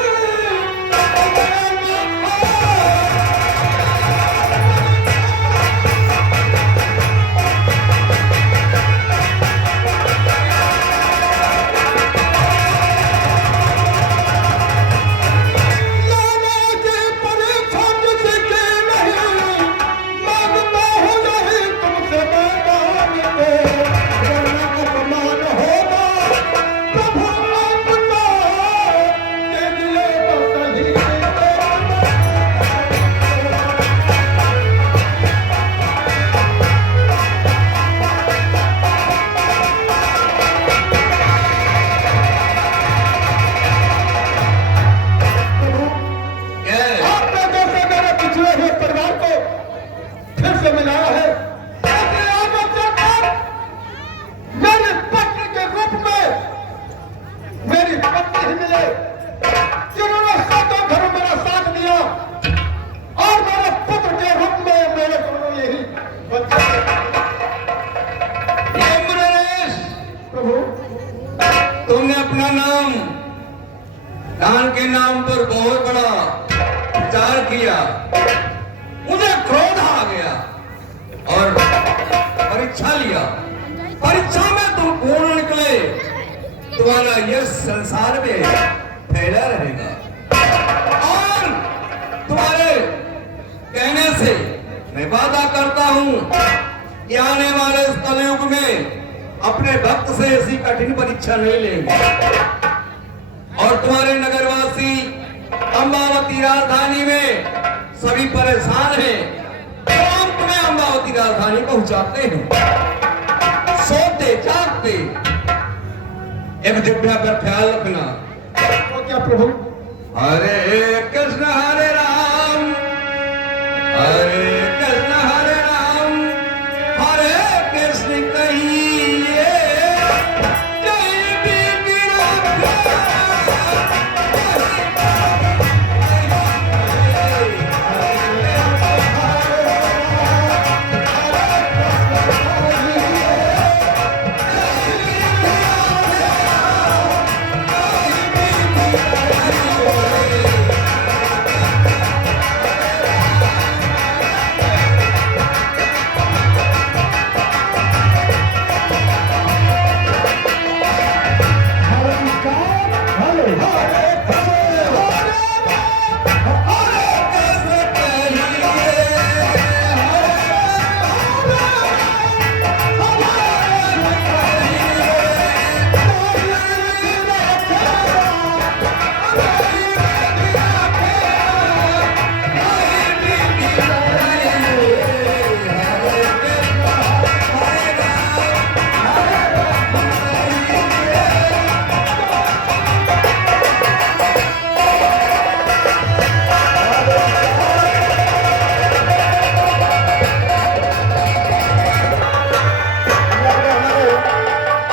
तुमने अपना नाम दान के नाम पर बहुत बड़ा प्रचार किया, मुझे क्रोध आ गया और परीक्षा लिया। परीक्षा में तुम पूर्ण निकले, तुम्हारा यश संसार में फैला रहेगा और तुम्हारे कहने से मैं वादा करता हूं कि आने वाले इस कलयुग में अपने भक्त से ऐसी कठिन परीक्षा नहीं लेंगे और तुम्हारे नगरवासी अम्बावती राजधानी में सभी परेशान हैं, तो हम तुम्हें अम्बावती राजधानी पहुंचाते हैं। सोते जागते एक दिव्या पर ख्याल रखना। तो क्या प्रभु? हरे कृष्ण हरे राम, हरे कृष्ण हरे राम, हरे कृष्ण कहिए जय बीबी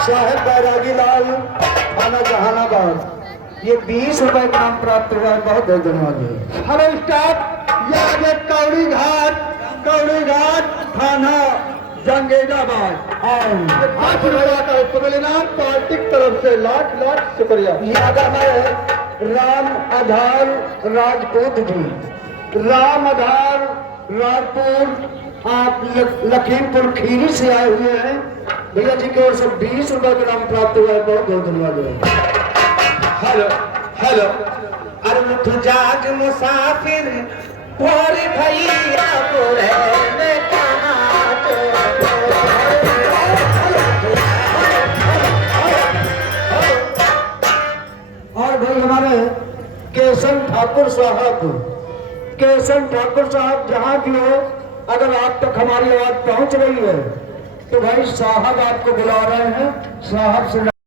साहेब बैरागी लाल, थाना जहानाबाद, ये 20 रुपए का नाम प्राप्त हुआ है। बहुत बहुत धन्यवाद। हेलो स्टाफ, ये आगे कौड़ी घाट थाना जंगेजाबाद। 5 रुपया का उत्तम इनाम पार्टी की तरफ से लाख लाख शुक्रिया। याद है राम आधार राजपूत जी, राम आधार राजपूत, आप लखीमपुर खीरी से आए हुए हैं। भैया जी की ओर से 20 रुपए का नाम प्राप्त हुआ है। बहुत बहुत धन्यवाद। हेलो हेलो, अरे मुठ जाग मुसाफिर भोरे भैया बोले मैं कहाँ और भाई हमारे केशव ठाकुर साहब जहाँ भी हो, अगर आप तक हमारी आवाज पहुंच रही है तो भाई साहब आपको बुला रहे हैं। साहब से